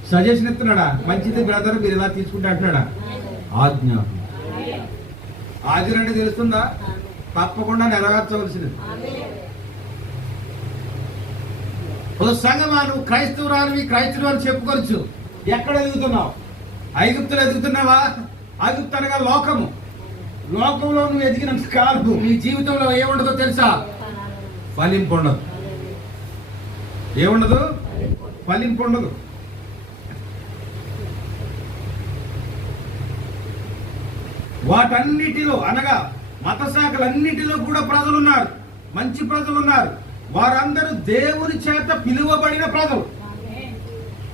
సజెషన్ ఇస్తున్నాడా? మంచిది బ్రదర్, మీరు ఇలా తీసుకుంటే అంటున్నాడా? ఆజ్ఞ. ఆజ్ఞ అంటే తెలుస్తుందా? తప్పకుండా నెరవేర్చవలసినది. ఓ సంగమా, నువ్వు క్రైస్తవురాలివి, క్రైస్తవులు అని చెప్పుకోవచ్చు. ఎక్కడ ఎదుగుతున్నావు? ఐగుప్తులు ఎదుగుతున్నావా? ఐగుప్తు అనగా లోకము. లోకంలో నువ్వు ఎదిగినంత కాలం నీ జీవితంలో ఏముండదో తెలుసా? ఫలింపు ఉండదు. ఏముండదు? ఫలింపు ఉండదు. వాటన్నిటిలో అనగా మత శాఖలన్నిటిలో కూడా ప్రజలు ఉన్నారు, మంచి ప్రజలు ఉన్నారు. వారందరూ దేవుని చేత పిలువబడిన ప్రజలు.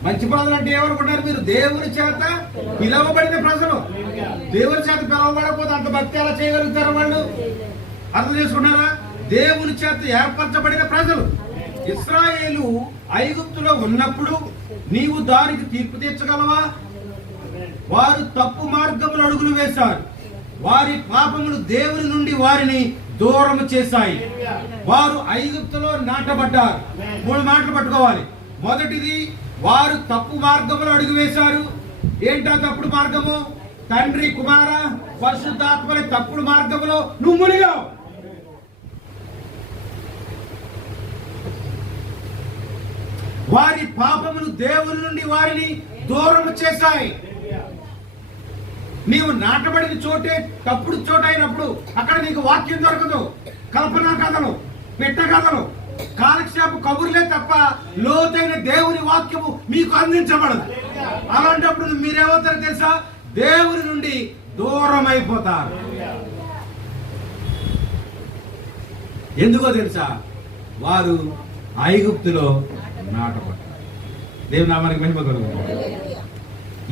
మంచి ప్రజలు అంటే ఏమనుకుంటారు మీరు? దేవుని చేత పిలువబడిన ప్రజలు. దేవుని చేత పిలవబడకపోతే అంత భక్తి ఎలా చేయగలుగుతారు వాళ్ళు? అర్థం చేసుకున్నారా? దేవుని చేత ఏర్పరచబడిన ప్రజలు. ఇశ్రాయేలు ఐగుప్తులో ఉన్నప్పుడు నీవు దానికి తీర్పు తీర్చగలవా? వారు తప్పు మార్గములు అడుగులు వేశారు. వారి పాపములు దేవుని నుండి వారిని దూరం చేశాయి. వారు ఐగుప్తులో నాటబడ్డారు. 3 మాటలు పట్టుకోవాలి. మొదటిది, వారు తప్పు మార్గములు అడుగు వేశారు. ఏంటా తప్పుడు మార్గము? తండ్రి, కుమార, పరిశుద్ధాత్మని తప్పుడు మార్గములో నువ్వు మునిగావు. వారి పాపములు దేవుని నుండి వారిని దూరం చేశాయి. నీవు నాటబడిన చోటే తప్పుడు చోట అయినప్పుడు అక్కడ నీకు వాక్యం దొరకదు. కల్పనా కథలు, పెట్ట కథలు, కాలక్షేప కబుర్లే తప్ప లోతైన దేవుని వాక్యము మీకు అందించబడదు. అలాంటప్పుడు మీరేమవుతారో తెలుసా? దేవుని నుండి దూరం అయిపోతారు. ఎందుకో తెలుసా? వారు ఐగుప్తులో నాటబడ్డారు. దేవుని నామానికి మహిమ కలుగును.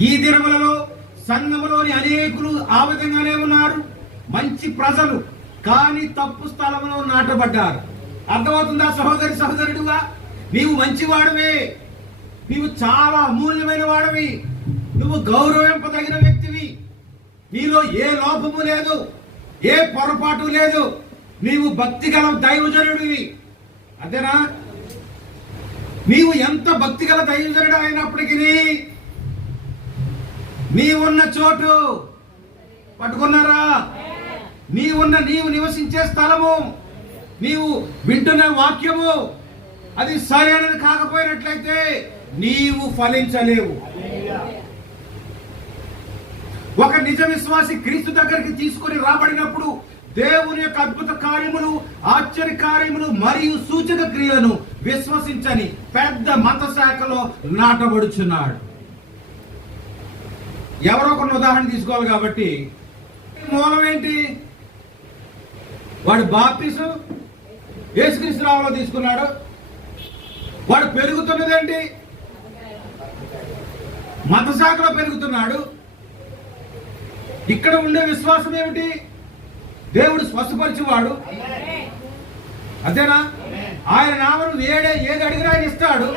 ఈ దినములలో సంఘములోని అనేకులు ఆ విధంగానే ఉన్నారు. మంచి ప్రజలు, కానీ తప్పు స్థలంలో నాటబడ్డారు. అర్థమవుతుందా సహోదరి సహోదరుడుగా? నీవు మంచివాడవే, నీవు చాలా అమూల్యమైన వాడవి, నువ్వు గౌరవింపదగిన వ్యక్తివి, నీలో ఏ లోపము లేదు, ఏ పొరపాటు లేదు, నీవు భక్తి గల దైవజనుడివి. అంతేనా? నీవు ఎంత భక్తి గల దైవజనుడు అయినప్పటికీ నీవున్న చోటు పట్టుకున్నారా? నీవు నివసించే స్థలము, నీవు వింటున్న వాక్యము అది సరైనది కాకపోయినట్లయితే నీవు ఫలించలేవు. ఒక నిజ విశ్వాసి క్రీస్తు దగ్గరికి తీసుకొని రాబడినప్పుడు దేవుని యొక్క అద్భుత కార్యములు, ఆశ్చర్య కార్యములు మరియు సూచక క్రియలను విశ్వసించని పెద్ద మత శాఖలో నాటబడుచున్నాడు. ఎవరో కొన్ని ఉదాహరణ తీసుకోవాలి కాబట్టి మూలం ఏంటి? వాడు బాప్తిసం యేసుక్రీస్తు నామములో తీసుకున్నాడు. వాడు పెరుగుతున్నదేంటి? మత శాఖలో పెరుగుతున్నాడు. ఇక్కడ ఉండే విశ్వాసం ఏమిటి? దేవుడు స్వస్థపరిచేవాడు. అంతేనా? ఆయన నామను ఏది అడిగినా ఆయన ఇస్తాడు.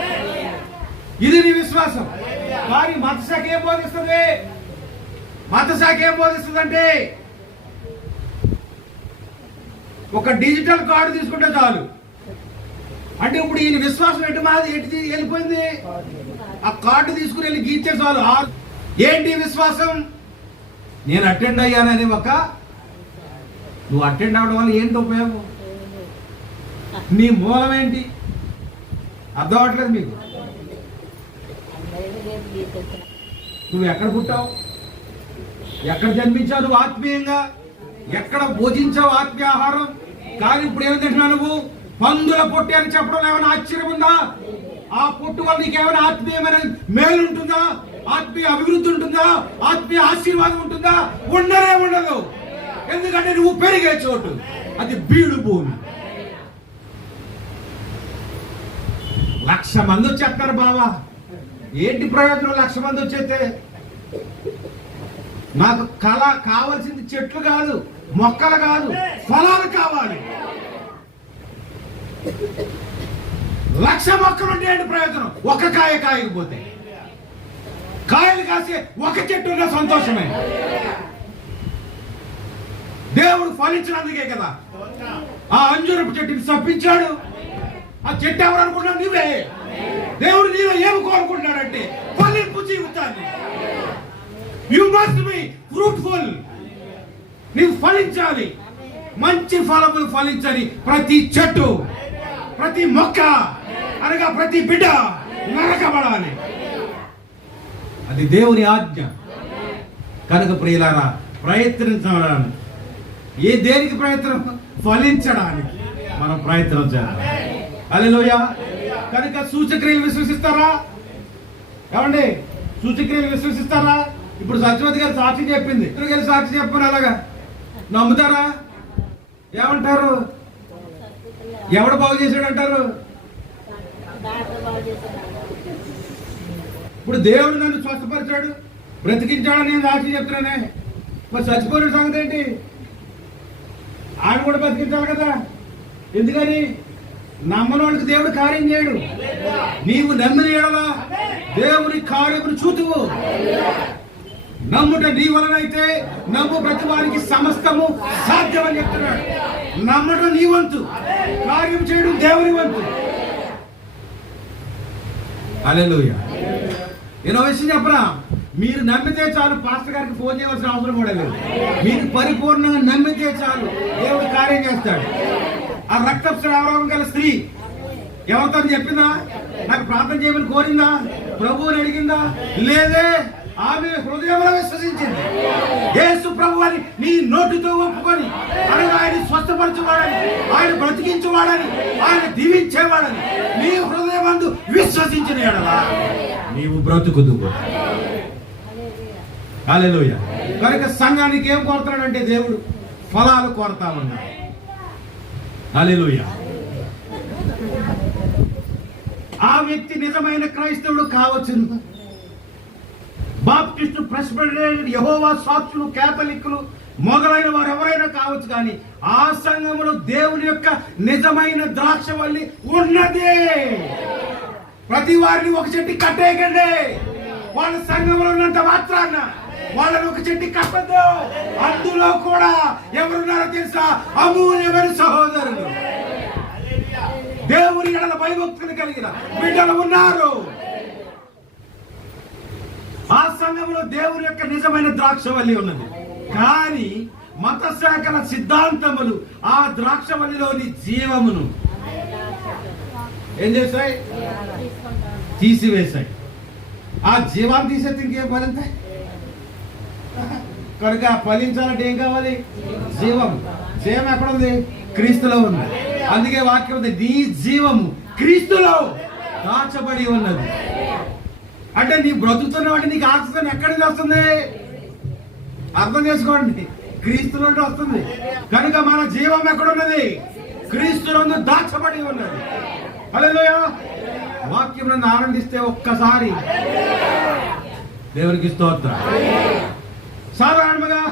ఇది నీ విశ్వాసం. కానీ మత శాఖ ఏం బోధిస్తుంది? మత శాఖ ఏం బోధిస్తుందంటే ఒక డిజిటల్ కార్డు తీసుకుంటే చాలు. అంటే ఇప్పుడు ఈయన విశ్వాసం ఎటు వెళ్ళిపోయింది? ఆ కార్డు తీసుకుని వెళ్ళి గీస్తే చాలు. ఏంటి విశ్వాసం? నేను అటెండ్ అయ్యానని నువ్వు అటెండ్ అవడం వల్ల ఏంటి ఉపయోగం? నీ మూలం ఏంటి? అర్థం అవట్లేదు మీకు? నువ్వు ఎక్కడ పుట్టావు? ఎక్కడ జన్మించావు? నువ్వు ఆత్మీయంగా ఎక్కడ భోజించావు ఆత్మీయ ఆహారం? కానీ ఇప్పుడు ఏమి తింటున్నావు నువ్వు? పందుల పొట్టి అని చెప్పడం ఏమైనా ఆశ్చర్యం ఉందా? ఆ పొట్టు వల్ల నీకేమైనా ఆత్మీయమైన మేలు ఉంటుందా? ఆత్మీయ అభివృద్ధి ఉంటుందా? ఆత్మీయ ఆశీర్వాదం ఉంటుందా? ఉండనే ఉండదు. ఎందుకంటే నువ్వు పెరిగే చోటు అది బీడు భూమి. 1,00,000 మంది వచ్చేస్తారు బావా, ఏంటి ప్రయోజనం 1,00,000 మంది వచ్చేస్తే? నాకు కళ కావాల్సింది చెట్లు కాదు, మొక్కలు కాదు, ఫలాలు కావాలి. 1,00,000 మొక్కలు ఉంటే ఏంటి ప్రయోజనం? ఒక కాయ కాయకపోతే. కాయలు కాసే ఒక చెట్టు ఉన్న సంతోషమే. దేవుడు ఫలించినందుకే కదా ఆ అంజూరపు చెట్టుని చప్పించాడు. ఆ చెట్టు ఎవరు అనుకుంటున్నావు? నీవే. దేవుడు నీలో ఏమి కోరుకుంటున్నాడంటే ఫలింపు జీవితాన్ని. You must be fruitful. నీవు ఫలించాలి, మంచి ఫలములు ఫలించాలి. ప్రతి చెట్టు, ప్రతి మొక్క అనగా ప్రతి బిడ్డ నరకబడాలి. అది దేవుని ఆజ్ఞ. కనుక ప్రియులారా, ప్రయత్నించడానికి, ఏ దేనికి ప్రయత్నం? ఫలించడానికి మనం ప్రయత్నం చేయాలి. హల్లెలూయా. కనుక సూచక్రియలు విశ్వసిస్తారా? ఏమండి, సూచక్రియలు విశ్వసిస్తారా? ఇప్పుడు సత్యవతి గారు సాక్షి చెప్పింది, ఇద్దరు సాక్షి చెప్పారు, అలాగా నమ్ముతారా? ఏమంటారు? ఎవడు బాగు చేశాడు అంటారు? ఇప్పుడు దేవుడు నన్ను స్వస్థపరిచాడు, బ్రతికించాడని నేను సాక్షి చెప్తున్నానే. మరి చచ్చిపోయిన సంగతి ఏంటి? ఆయన కూడా బతికించాలి కదా. ఎందుకని? నమ్మనోడికి దేవుడు కార్యం చేయడు. నీవు నమ్మిన ఎడల దేవుని కార్యమును చూతువు. నమ్ముట నీ వలనైతే నమ్ము ప్రతి వారికి సమస్తము సాధ్యమని చెప్తున్నాడు. నమ్మటం నీ వంతు, కార్యం చేయడం దేవుని వంతు. హల్లెలూయా. నేను విషయం చెప్పరా, మీరు నమ్మితే చాలు, పాస్టర్ గారికి ఫోన్ చేయవలసిన అవసరం కూడా లేదు. మీరు పరిపూర్ణంగా నమ్మితే చాలు, దేవుడు కార్యం చేస్తాడు. ఆ రక్తస్రావం గల స్త్రీ ఎవరితో చెప్పిందా? నాకు ప్రార్థన చేయమని కోరిందా? ప్రభువుని అడిగిందా? లేదే. ఆమె హృదయంలో విశ్వసించింది. యేసు ప్రభు అని నీ నోటితో ఒప్పుకొని, అనగా ఆయన స్వస్థపరచువాడని, ఆయన బ్రతికించువాడని, ఆయన దీవించేవాడని నీ హృదయమందు విశ్వసించిన ఎడలా నీవు బ్రతుకుదు. హల్లెలూయా. కనుక సంఘానికి ఏం కోరుతాడంటే దేవుడు ఫలాలు కోరుతా ఉన్నాడు. హల్లెలూయా. ఆ వ్యక్తి నిజమైన క్రైస్తవుడు కావచ్చును. బాప్టిస్టు, ప్రెస్బిటేరియన్, యెహోవా సాక్షులు, కేథలిక్కులు మొదలైన వారు ఎవరైనా కావచ్చు, కానీ ఆ సంఘములో దేవుని యొక్క నిజమైన ద్రాక్షవల్లి ఉన్నదే. ప్రతి వారిని ఒక చెట్టు కట్టేయకండి. వాళ్ళ సంఘంలో ఉన్నంత మాత్రాన వాళ్ళని ఒక చెట్టు కట్టద్దు. అందులో కూడా ఎవరున్నారో తెలుసా? అమూల్యమైన సహోదరులు, దేవుని ఎడల భయభక్తులు కలిగిన బిడ్డలు ఉన్నారు. ఆ సంఘంలో దేవుని యొక్క నిజమైన ద్రాక్షవల్లి ఉన్నది. కానీ మత శాఖల సిద్ధాంతములు ఆ ద్రాక్షవల్లిలోని జీవమును ఏం చేశాయి? తీసివేశాయి. ఆ జీవాన్ని తీసేస్తే ఇంకేం ఫలించాయి? కనుక ఫలించాలంటే ఏం కావాలి? జీవం. జీవం ఎక్కడ ఉంది? క్రీస్తులో ఉంది. అందుకే వాక్యం ఉంది, నీ జీవము క్రీస్తులో దాచబడి ఉన్నది. అంటే నీ బ్రతుకుతున్నవాటి నీకు ఆక్సిజన్ ఎక్కడి నుంచి వస్తుంది? అర్థం చేసుకోండి, క్రీస్తులో వస్తుంది. కనుక మన జీవం ఎక్కడున్నది? క్రీస్తులో దాచబడి ఉన్నది. హల్లెలూయా. వాక్యం నన్ను ఆనందిస్తే ఒక్కసారి దేవునికి స్తోత్రం. సాధారణంగా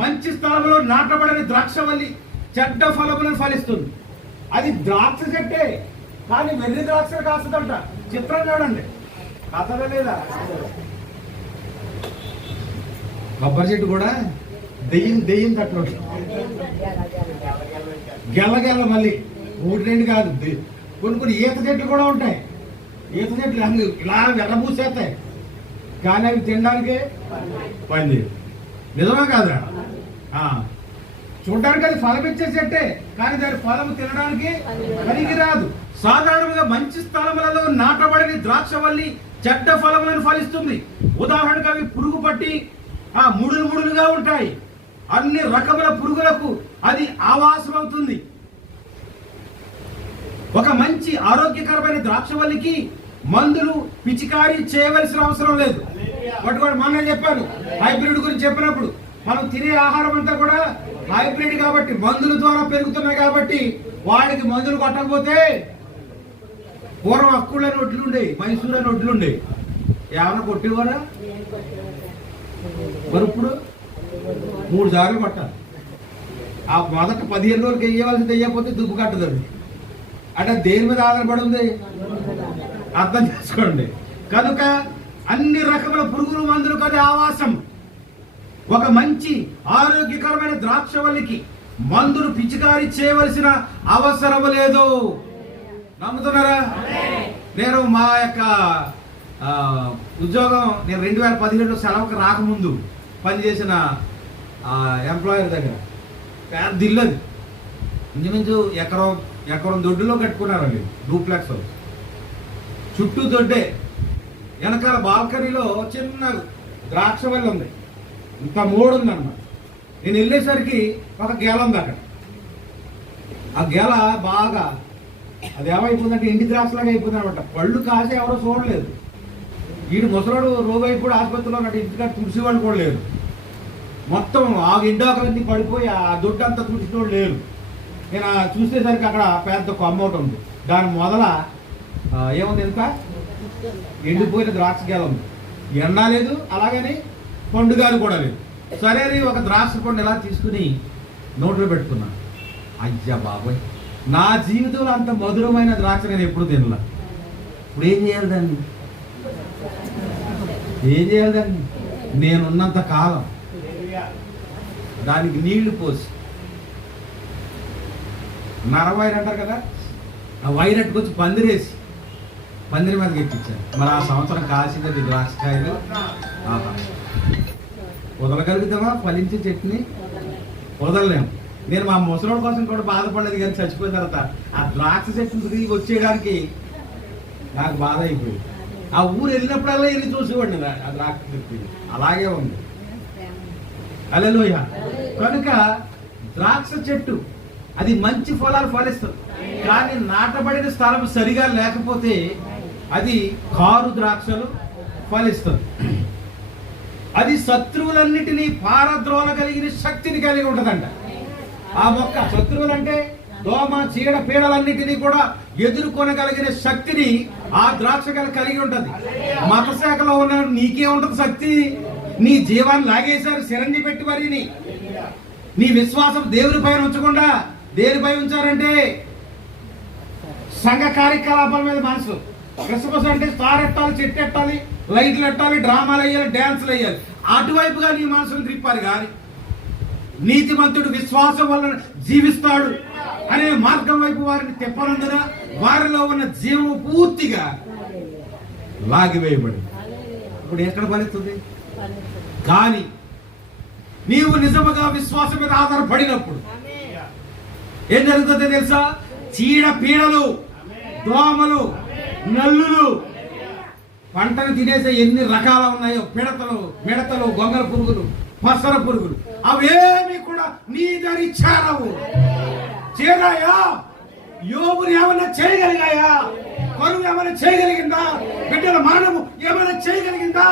మంచి స్థలంలో నాటబడని ద్రాక్షవల్లి చెడ్డ ఫలములను ఫలిస్తుంది. అది ద్రాక్ష చెట్టే, కానీ వెర్రి ద్రాక్ష కాస్తుందంట. చిత్రం చూడండి, కాస్తదా లేదా? కొబ్బరి చెట్టు కూడా దెయ్యం తట్లు గెల్ల మళ్ళీ ఒకటి రెండు కాదు, కొన్ని ఈత చెట్లు కూడా ఉంటాయి. ఈత చెట్లు ఇలా వెర్రబూసేస్తాయి, కానీ అవి తినడానికే పని. నిజమే కాదురా? చూడడానికి అది ఫలం ఇచ్చే చెట్టే, కానీ దాని ఫలం తినడానికి పనికిరాదు. సాధారణంగా మంచి స్థలములలో నాటబడిన ద్రాక్షవల్లి చెడ్డ ఫలములను ఫలిస్తుంది. ఉదాహరణకు అవి పురుగు పట్టి ముడులు ముడులుగా ఉంటాయి. అన్ని రకముల పురుగులకు అది ఆవాసం అవుతుంది. ఒక మంచి ఆరోగ్యకరమైన ద్రాక్షవల్లికి మందులు పిచికారీ చేయవలసిన అవసరం లేదు. పట్టుకోండి, మొన్న చెప్పాను హైబ్రిడ్ గురించి చెప్పినప్పుడు, మనం తినే ఆహారం అంతా కూడా హైబ్రిడ్ కాబట్టి, మందుల ద్వారా పెరుగుతున్నాయి కాబట్టి వాడికి మందులు కొట్టకపోతే, పూర్వం అక్కుళ్ళ నొట్లు ఉండేవి, మైసూర్ అని నొట్లు ఉండేవి, ఏమైనా కొట్టేవారా? మరి ఇప్పుడు 3 సార్లు కొట్టాలి. ఆ మొదట 15 రోజులకి వేయవలసింది వేయకపోతే దుబ్బు కట్టదండి. అంటే దేని మీద ఆధారపడి ఉంది అర్థం చేసుకోండి. కనుక అన్ని రకముల పురుగులు మందులు అది ఆవాసం. ఒక మంచి ఆరోగ్యకరమైన ద్రాక్షవల్లికి మందులు పిచికారీ చేయవలసిన అవసరం లేదు. నమ్ముతున్నారా? నేను మా యొక్క ఉద్యోగం, నేను 2017లో సెలవుకి రాకముందు పనిచేసిన ఎంప్లాయర్ దగ్గర పెద్ద ఇల్లు అది, ఇంచుమించు ఎకరం దొడ్డులో కట్టుకున్నారు అండి, డూప్లెక్స్ హౌస్. చుట్టూ దొడ్డే, వెనకాల బాల్కనీలో చిన్న ద్రాక్షవల్లి ఉంది, ఇంత మోడు ఉందన్నమాట. నేను వెళ్ళేసరికి ఒక గెల ఉంది అక్కడ. ఆ గెల బాగా అది ఏమైపోతుందంటే ఎండి ద్రాక్షలాగా అయిపోతుంది అనమాట. పళ్ళు కాసి ఎవరో చూడలేదు. వీడు ముసలాడు రోగి అయిపోయి ఆసుపత్రిలో ఉన్నట్టు ఇంటికాడ తుడిసేవాళ్ళు కూడా లేరు. మొత్తం ఆ ఎండాకలన్నీ పడిపోయి ఆ దొడ్డు అంతా తుడిసినోళ్ళు లేరు. నేను చూసేసరికి అక్కడ పెద్ద కొమ్మ ఒకటి ఉంది, దాని మొదల ఏముంది, ఎంత ఎండిపోయిన ద్రాక్ష గెల ఉంది. ఎండ లేదు, అలాగని పండుగాలు కూడా లేదు. సరే ఒక ద్రాక్ష పండు ఎలా తీసుకుని నోట్లో పెట్టుకున్నాను. అయ్యా బాబాయ్, నా జీవితంలో అంత మధురమైన ద్రాక్ష నేను ఎప్పుడు తినలా. ఇప్పుడు ఏం చేయాలి దాన్ని? నేనున్నంత కాలం దానికి నీళ్లు పోసి, నరవైర్ అంటారు కదా, ఆ వైర్ ఎట్టుకొచ్చి పందిరేసి పందిరి మీదకి ఎక్కించాను. మరి ఆ సంవత్సరం కాసింది ద్రాక్షకాయలు. వదలగలుగుతామా? ఫలించే చెట్టుని వదలలేము. నేను మా ముసలోడి కోసం కూడా బాధపడలేదు, కానీ చచ్చిపోయిన తర్వాత ఆ ద్రాక్ష చెట్టు తిరిగి వచ్చేయడానికి నాకు బాధ అయిపోయింది. ఆ ఊరు వెళ్ళినప్పుడల్లా వెళ్ళి చూసేవాడిని ఆ ద్రాక్ష చెట్టు. అలాగే ఉంది. హల్లెలూయా. కనుక ద్రాక్ష చెట్టు అది మంచి ఫలాలు ఫలిస్తుంది, కానీ నాటబడిన స్థలం సరిగా లేకపోతే అది కారు ద్రాక్షలు ఫలిస్తుంది. అది శత్రువులన్నిటినీ పారద్రోలగలిగిన శక్తిని కలిగి ఉంటుందంట. ఆ మొక్క శత్రువులంటే దోమ, చీడ, పీడలన్నిటినీ కూడా ఎదుర్కొనగలిగిన శక్తిని ఆ ద్రాక్ష కలిగి ఉంటుంది. మత శాఖలో ఉన్న నీకే ఉంటుంది శక్తి. నీ జీవాన్ని లాగేశారు సిరంజి పెట్టి మరి. నీ విశ్వాసం దేవుని పైన ఉంచకుండా దేనిపై ఉంచారంటే సంఘ కార్యకలాపాల మీద మనసు. క్రిస్మస్ అంటే స్టార్ ఎట్టాలి, చెట్టు ఎట్టాలి, లైట్లు ఎట్టాలి, డ్రామాలు వేయాలి, డ్యాన్సులు వేయాలి, అటువైపుగా నీ మనసును త్రిప్పాలి. కానీ నీతిమంతుడు విశ్వాసం వల్ల జీవిస్తాడు అనే మార్గం వైపు వారిని తిప్పనందున వారిలో ఉన్న జీవము పూర్తిగా లాగివేయబడి ఇప్పుడు ఎక్కడ ఫలిస్తుంది? కానీ నీవు నిజముగా విశ్వాసం మీద ఆధారపడినప్పుడు ఏం జరుగుతుందో తెలుసా? చీడ పీడలు, దోమలు, నల్లులు, పంటను తినేసే ఎన్ని రకాలు ఉన్నాయో, మిడతలు, గొంగల పురుగులు, పసర పురుగులు, అవేమి కూడా నీ దరి చేరవు. చేరాయా? యోబుని ఏమైనా చేయగలిగాయా? కరువు ఏమైనా చేయగలిగిందా? బిడ్డల మానవు ఏమైనా చేయగలిగిందా?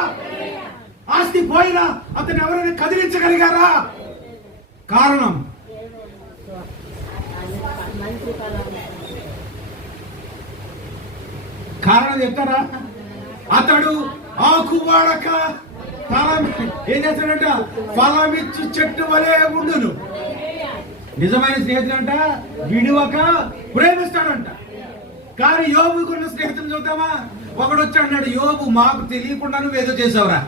ఆస్తి పోయినా అతను ఎవరైనా కదిలించగలిగారా? కారణం చెప్తారా? అతడు ఆకు వాడక ఏం చేస్తాడంట? ఫలమిచ్చు చెట్టు వలె ఉండును. నిజమైన స్నేహితుడంట విడువక ప్రేమిస్తాడంట. కానీ యోబుకున్న స్నేహితులు చూద్దామా? ఒకడు వచ్చి అన్నాడు, యోబు మాకు తెలియకుండా నువ్వేదో చేసావురా.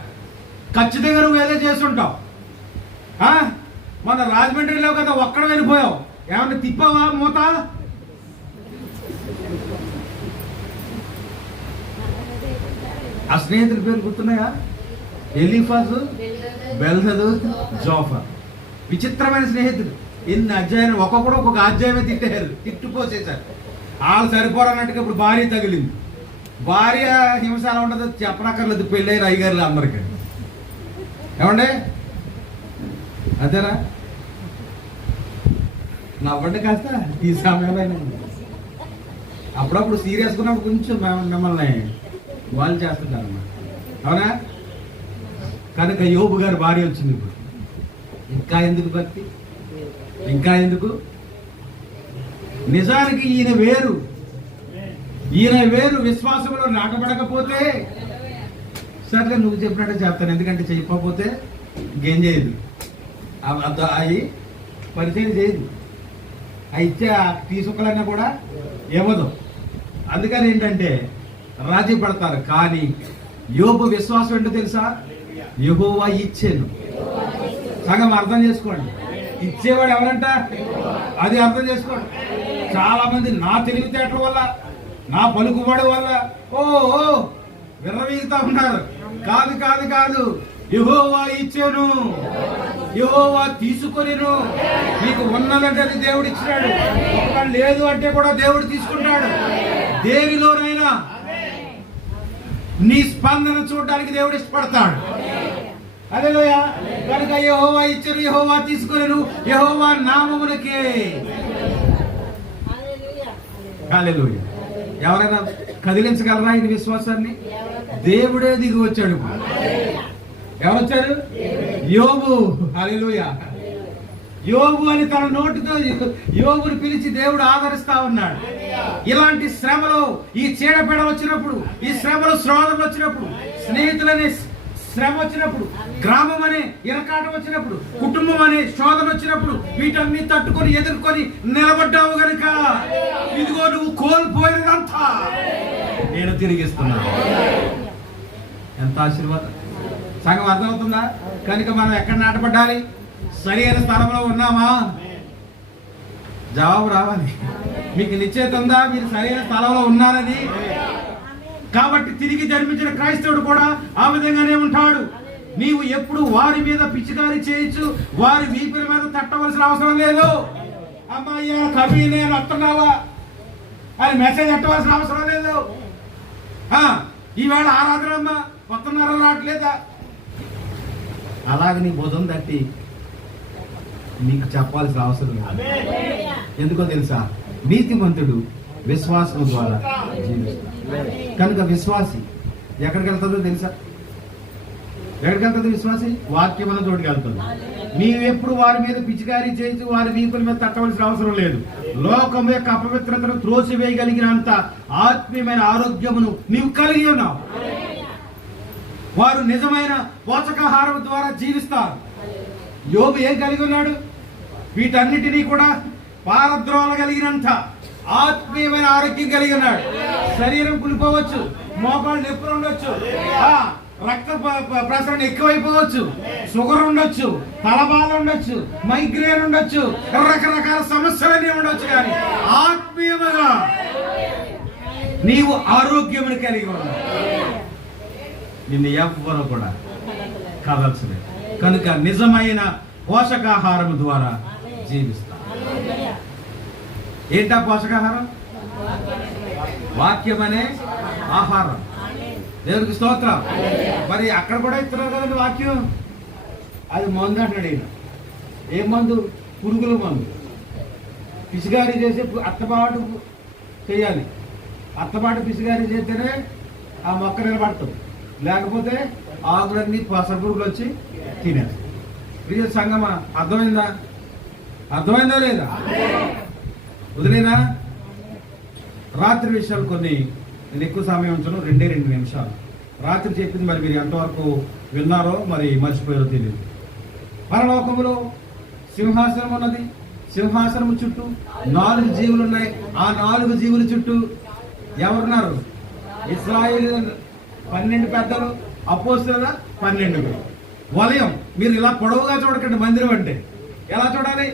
ఖచ్చితంగా నువ్వేదో చేస్తుంటావు. మన రాజమండ్రిలో కదా ఒక్కడ వెళ్ళిపోయావు, ఏమన్నా తిప్పావా మూత? ఆ స్నేహితుల పేరు గుర్తున్నాయా? ఎలీఫాజు, బెల్దదు, జోఫర్. విచిత్రమైన స్నేహితుడు. ఎన్ని అధ్యాయాలు ఒక్కొక్కడు ఒక్కొక్క అధ్యాయమే తిట్టుపోసేశారు. వాళ్ళు సరిపోరన్నట్టుగా ఇప్పుడు భార్య తగిలింది. భార్య హింస ఎలా ఉంటుందో చెప్పనక్కర్లేదు, పెళ్ళైన అయ్యగారులు అందరికీ. ఏమండి అదేనా? నవ్వండి కాస్త ఈ సమయంలో. అప్పుడప్పుడు సీరియస్ ఉన్నప్పుడు కొంచెం మిమ్మల్ని వాళ్ళు చేస్తుంటారు అన్నమాట. అవునా? కనుక యోబు గారి భార్య వచ్చింది. ఇప్పుడు ఇంకా ఎందుకు భక్తి, ఇంకా ఎందుకు? నిజానికి ఈయన వేరు విశ్వాసంలో నాటపడకపోతే సర్లే నువ్వు చెప్పినట్టే చెప్తాను, ఎందుకంటే చేయకపోతే ఇంకేం చేయదు, అవి పరిచయం చేయదు, అవి ఇచ్చే తీసుకులన్నా కూడా ఇవ్వదు. అందుకని ఏంటంటే రాజీ పడతారు. కానీ యోబు విశ్వాసం ఏంటో తెలుసా? యెహోవా ఇచ్చాను. సగం అర్థం చేసుకోండి. ఇచ్చేవాడు ఎవరంట? అది అర్థం చేసుకోండి. చాలా మంది నా తెలివితేటల వల్ల, నా పలుకుబడి వల్ల విర్రవీగుతా ఉన్నారు. కాదు కాదు కాదు, యెహోవా ఇచ్చాను, యెహోవా తీసుకొనిను. నీకు ఉన్నదంటే అది దేవుడు ఇచ్చినాడు, ఒకవేళ లేదు అంటే కూడా దేవుడు తీసుకుంటాడు. దేనిలోనైనా నీ స్పందన చూడడానికి దేవుడు ఇష్టపడతాడు. హల్లెలూయా. కనుక యెహోవా ఇచ్చారు, యెహోవా తీసుకొనిను, యెహోవా నామమునకే. హల్లెలూయా. ఎవరైనా కదిలించగలరా ఈ విశ్వాసాన్ని? దేవుడే దిగి వచ్చాడు. ఎవరొచ్చారు? యోబు. హల్లెలూయా. యోబు అని తన నోటితో యోబుని పిలిచి దేవుడు ఆదరిస్తా ఉన్నాడు. ఇలాంటి శ్రమలో, ఈ చీడపీడ వచ్చినప్పుడు, ఈ శ్రమలో శోధనలు వచ్చినప్పుడు, స్నేహితులనే శ్రమ వచ్చినప్పుడు, గ్రామం అనే ఇరకాటం వచ్చినప్పుడు, కుటుంబం అనే శోధన వచ్చినప్పుడు, వీటన్ని తట్టుకొని ఎదుర్కొని నిలబడ్డావు గనుక ఇదిగో నువ్వు కోల్పోయినదంతా నేను తిరిగిస్తున్నాను. ఎంత ఆశీర్వాదం! సంగం అర్థమవుతుందా? కనుక మనం ఎక్కడ నాటపడ్డాలి? సరైన స్థలంలో ఉన్నామా? జవాబు రావాలి. మీకు నిశ్చయిత ఉందా మీరు సరైన స్థలంలో ఉన్నారని? కాబట్టి తిరిగి జన్మించిన క్రైస్తవుడు కూడా ఆ విధంగానే ఉంటాడు. నీవు ఎప్పుడు వారి మీద పిచ్చికారి చేయొచ్చు, వారి వీపుల మీద తట్టవలసిన అవసరం లేదు. అమ్మాయి కవి నేను వస్తున్నావా అని మెసేజ్ ఎట్టవలసిన అవసరం లేదు. ఈవేళ ఆరాధన అమ్మా వస్తున్నారా రావట్లేదా అలాగే నీ బుధం తట్టి నీకు చెప్పాల్సిన అవసరం లేదు. ఎందుకో తెలుసా? నీతిమంతుడు విశ్వాసం ద్వారా జీవిస్తాడు. కనుక విశ్వాసి ఎక్కడికి వెళ్తుందో తెలుసా? ఎక్కడికి వెళ్తుంది విశ్వాసి? వాక్యమైన చోటుకి వెళ్తుంది. నీవెప్పుడు వారి మీద పిచికారీ చేయించి వారి వీపుల మీద తట్టవలసిన అవసరం లేదు. లోకం యొక్క అపవిత్రతను త్రోసివేయగలిగినంత ఆత్మీయమైన ఆరోగ్యమును నీవు కలిగి ఉన్నావు. వారు నిజమైన పోషకాహారం ద్వారా జీవిస్తారు. యోబు ఏం కలిగి ఉన్నాడు? వీటన్నిటినీ కూడా పారద్రోలగలిగినంత ఆత్మీయమైన ఆరోగ్యం కలిగి ఉన్నాడు. శరీరం కులిపోవచ్చు, మోకాళ్ళు నొప్పులు ఉండొచ్చు, రక్త ప్రసరణ ఎక్కువైపోవచ్చు, షుగర్ ఉండొచ్చు, తలబాధ ఉండొచ్చు, మైగ్రేన్ ఉండొచ్చు, రకరకాల సమస్యలన్నీ ఉండొచ్చు. కానీ ఆత్మీయముగా నీవు ఆరోగ్యమును కలిగి ఉన్నావు. నిన్ను ఎవ్వరూ కూడా కదల్చలేదు. కనుక నిజమైన పోషకాహారం ద్వారా జీవిస్తా. ఏంటా పోషకాహారం? వాక్యం అనే ఆహారం. దేవునికి స్తోత్రం. మరి అక్కడ కూడా ఇస్తున్నారు కదండి వాక్యం. అది మందు అంటాడు ఈయన. ఏ మందు? పురుగుల మందు. పిసిగారి చేసి అత్తపాటు చేయాలి. అత్తపాటు పిసిగారి చేస్తేనే ఆ మొక్క నిలబడుతుంది, లేకపోతే ఆకులన్నీ పసర పురుగులు వచ్చి తినేస్తాయి. ప్రియ సంగమా, అర్థమైందా? అర్థమైందా లేదా? వదిలేనా? రాత్రి విషయాలు కొన్ని నేను ఎక్కువ సమయం ఉంచను, 2 నిమిషాలు. రాత్రి చెప్పింది మరి మీరు ఎంతవరకు విన్నారో మరి మర్చిపోయారో తెలియదు. పరలోకములో సింహాసనం ఉన్నది. సింహాసనము చుట్టూ 4 జీవులు ఉన్నాయి. ఆ 4 జీవుల చుట్టూ ఎవరున్నారు? ఇశ్రాయేలు 12 పెద్దలు, అపోస్తలుల 12. వలయం. మీరు ఇలా పొడవుగా చూడకండి. మందిరం అంటే ఎలా చూడాలి?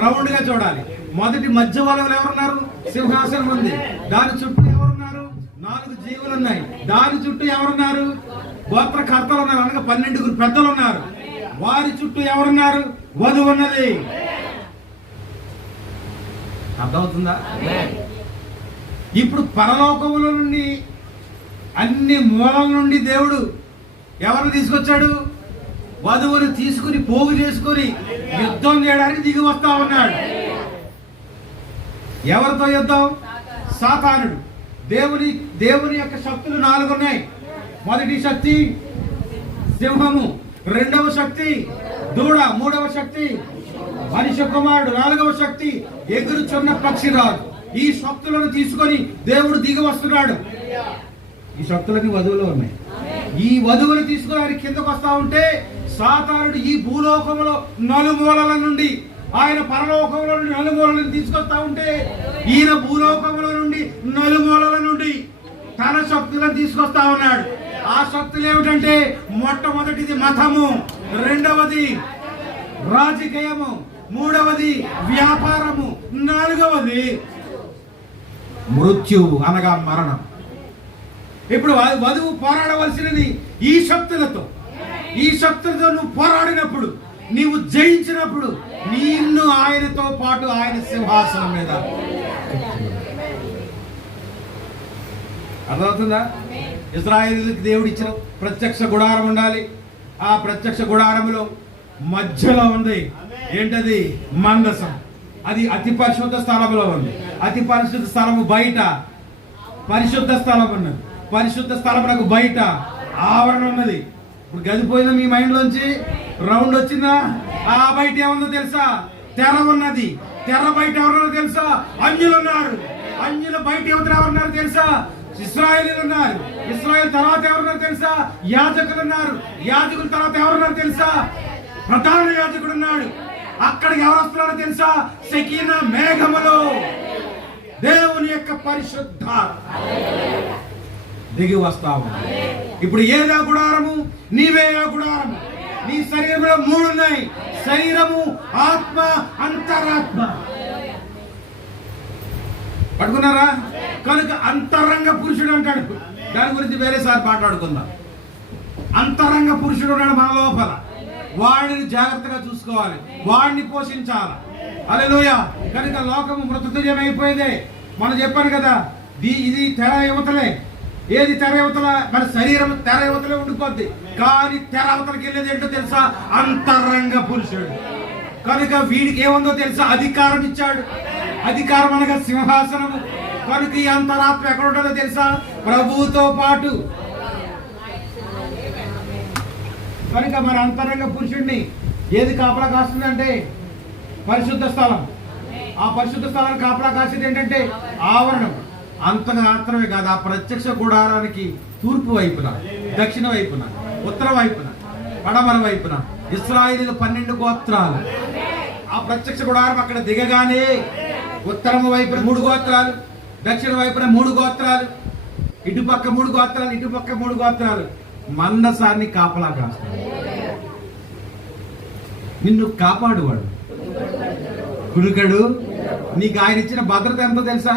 రౌండ్ గా చూడాలి. మొదటి మధ్య వలయంలో ఎవరున్నారు? సింహాసనం ఉంది. దాని చుట్టూ ఎవరున్నారు? 4 జీవులు ఉన్నాయి. దాని చుట్టూ ఎవరున్నారు? గోత్రకర్తలు ఉన్నారు, అనగా 12 పెద్దలు ఉన్నారు. వారి చుట్టూ ఎవరున్నారు? వధువు ఉన్నది. అర్థమవుతుందా? ఇప్పుడు పరలోకముల నుండి అన్ని మూలల నుండి దేవుడు ఎవరిని తీసుకొచ్చాడు? వధువుని తీసుకుని పోగు చేసుకుని యుద్ధం చేయడానికి దిగి వస్తా ఉన్నాడు. ఎవరితో యుద్ధం? సాతానుడు. దేవుని యొక్క శక్తులు 4 ఉన్నాయి. మొదటి శక్తి సింహము, రెండవ శక్తి దూడ, మూడవ శక్తి మనిషి కుమారుడు, 4వ శక్తి ఎగురుచున్న పక్షిరాజు. ఈ శక్తులను తీసుకొని దేవుడు దిగి వస్తున్నాడు. ఈ శక్తులన్నీ వధువులో ఉన్నాయి. ఈ వధువులు తీసుకుని ఆయన కిందకు వస్తా ఉంటే సాతానుడు ఈ భూలోకంలో నలుమూలల నుండి, ఆయన పరలోకంలో నుండి నలుమూలలను తీసుకొస్తా ఉంటే ఈయన భూలోకంలో నుండి నలుమూలల నుండి తన శక్తులను తీసుకొస్తా ఉన్నాడు. ఆ శక్తులు ఏమిటంటే మొట్టమొదటిది మతము, రెండవది రాజకీయము, మూడవది వ్యాపారము, 4వది మృత్యువు అనగా మరణం. ఇప్పుడు వధువు పోరాడవలసినది ఈ శక్తులతో. ఈ శక్తులతో నువ్వు పోరాడినప్పుడు, నీవు జయించినప్పుడు నిన్ను ఆయనతో పాటు ఆయన సింహాసనం మీద. అర్థమవుతుందా? ఇశ్రాయేలుకి దేవుడు ఇచ్చిన ప్రత్యక్ష గుడారం ఉండాలి. ఆ ప్రత్యక్ష గుడారంలో మధ్యలో ఉంది ఏంటది? మందసం. అది అతి పరిశుద్ధ స్థలంలో ఉంది. అతి పరిశుద్ధ స్థలము బయట పరిశుద్ధ స్థలం ఉన్నది. పరిశుద్ధ స్థలమునకు బయట ఆవరణ ఉన్నది. ఇప్పుడు గదిపోయిన మీ మైండ్ లోంచి రౌండ్ వచ్చిందా? ఆ బయట ఏముందో తెలుసా? తెర ఉన్నది. తెర బయట ఎవరున్నారో తెలుసా? అన్యులు ఉన్నారు. అన్యుల బయట ఎవరున్నారు తెలుసా? ఇశ్రాయేలీయులు ఉన్నారు. ఇశ్రాయేల్ తర్వాత ఎవరున్నారు తెలుసా? యాజకులు ఉన్నారు. యాజకుల తర్వాత ఎవరున్నారు తెలుసా? ప్రధాన యాజకుడు ఉన్నాడు. అక్కడికి ఎవరు వస్తున్నారో తెలుసా? షకీనా మేఘములో దేవుని యొక్క పరిశుద్ధ దిగి వస్తావు. ఇప్పుడు ఏదా గుడారము? నీవే ఆ గుడారము. నీ శరీరంలో 3 ఉన్నాయి: శరీరము, ఆత్మ, అంతరాత్మ. పట్టుకున్నారా? కనుక అంతరంగ పురుషుడు అంటాడు. దాని గురించి వేరేసారి మాట్లాడుకుందాం. అంతరంగ పురుషుడు ఉన్నాడు మన లోపల. వాడిని జాగ్రత్తగా చూసుకోవాలి, వాడిని పోషించాలి. హల్లెలూయా. కనుక లోకము మృతతుల్యం అయిపోయింది. మనం చెప్పాను కదా, ఇది తెర యువతలే. ఏది తెర యువతల? మన శరీరం తెర యువతలే ఉండిపోద్ది. కానీ తెర అవతలకి వెళ్ళేది ఏంటో తెలుసా? అంతరంగ పురుషుడు. కనుక వీడికి ఏముందో తెలుసా? అధికారం ఇచ్చాడు. అధికారం అనగా సింహాసనము. కనుక ఈ అంతరాత్మ ఎక్కడ ఉంటుందో తెలుసా? ప్రభువుతో పాటు. కనుక మన అంతరంగ పురుషుడిని ఏది కాపలా కాస్తుందంటే పరిశుద్ధ స్థలం. ఆ పరిశుద్ధ స్థలాన్ని కాపలా కాసేది ఏంటంటే ఆవరణం. అంతగా మాత్రమే కాదు, ఆ ప్రత్యక్ష గుడారానికి తూర్పు వైపున, దక్షిణ వైపున, ఉత్తర వైపున, పడమర వైపున ఇశ్రాయేలీయులు 12 గోత్రాలు. ఆ ప్రత్యక్ష గుడారం అక్కడ దిగగానే ఉత్తరం వైపున 3 గోత్రాలు, దక్షిణ వైపున 3 గోత్రాలు, ఇటుపక్క 3 గోత్రాలు, ఇటుపక్క 3 గోత్రాలు మందసాన్ని కాపలా కాస్తాడు. నిన్ను కాపాడువాడు, కునుకడు. నీకు ఆయన ఇచ్చిన భద్రత ఎంతో తెలుసా?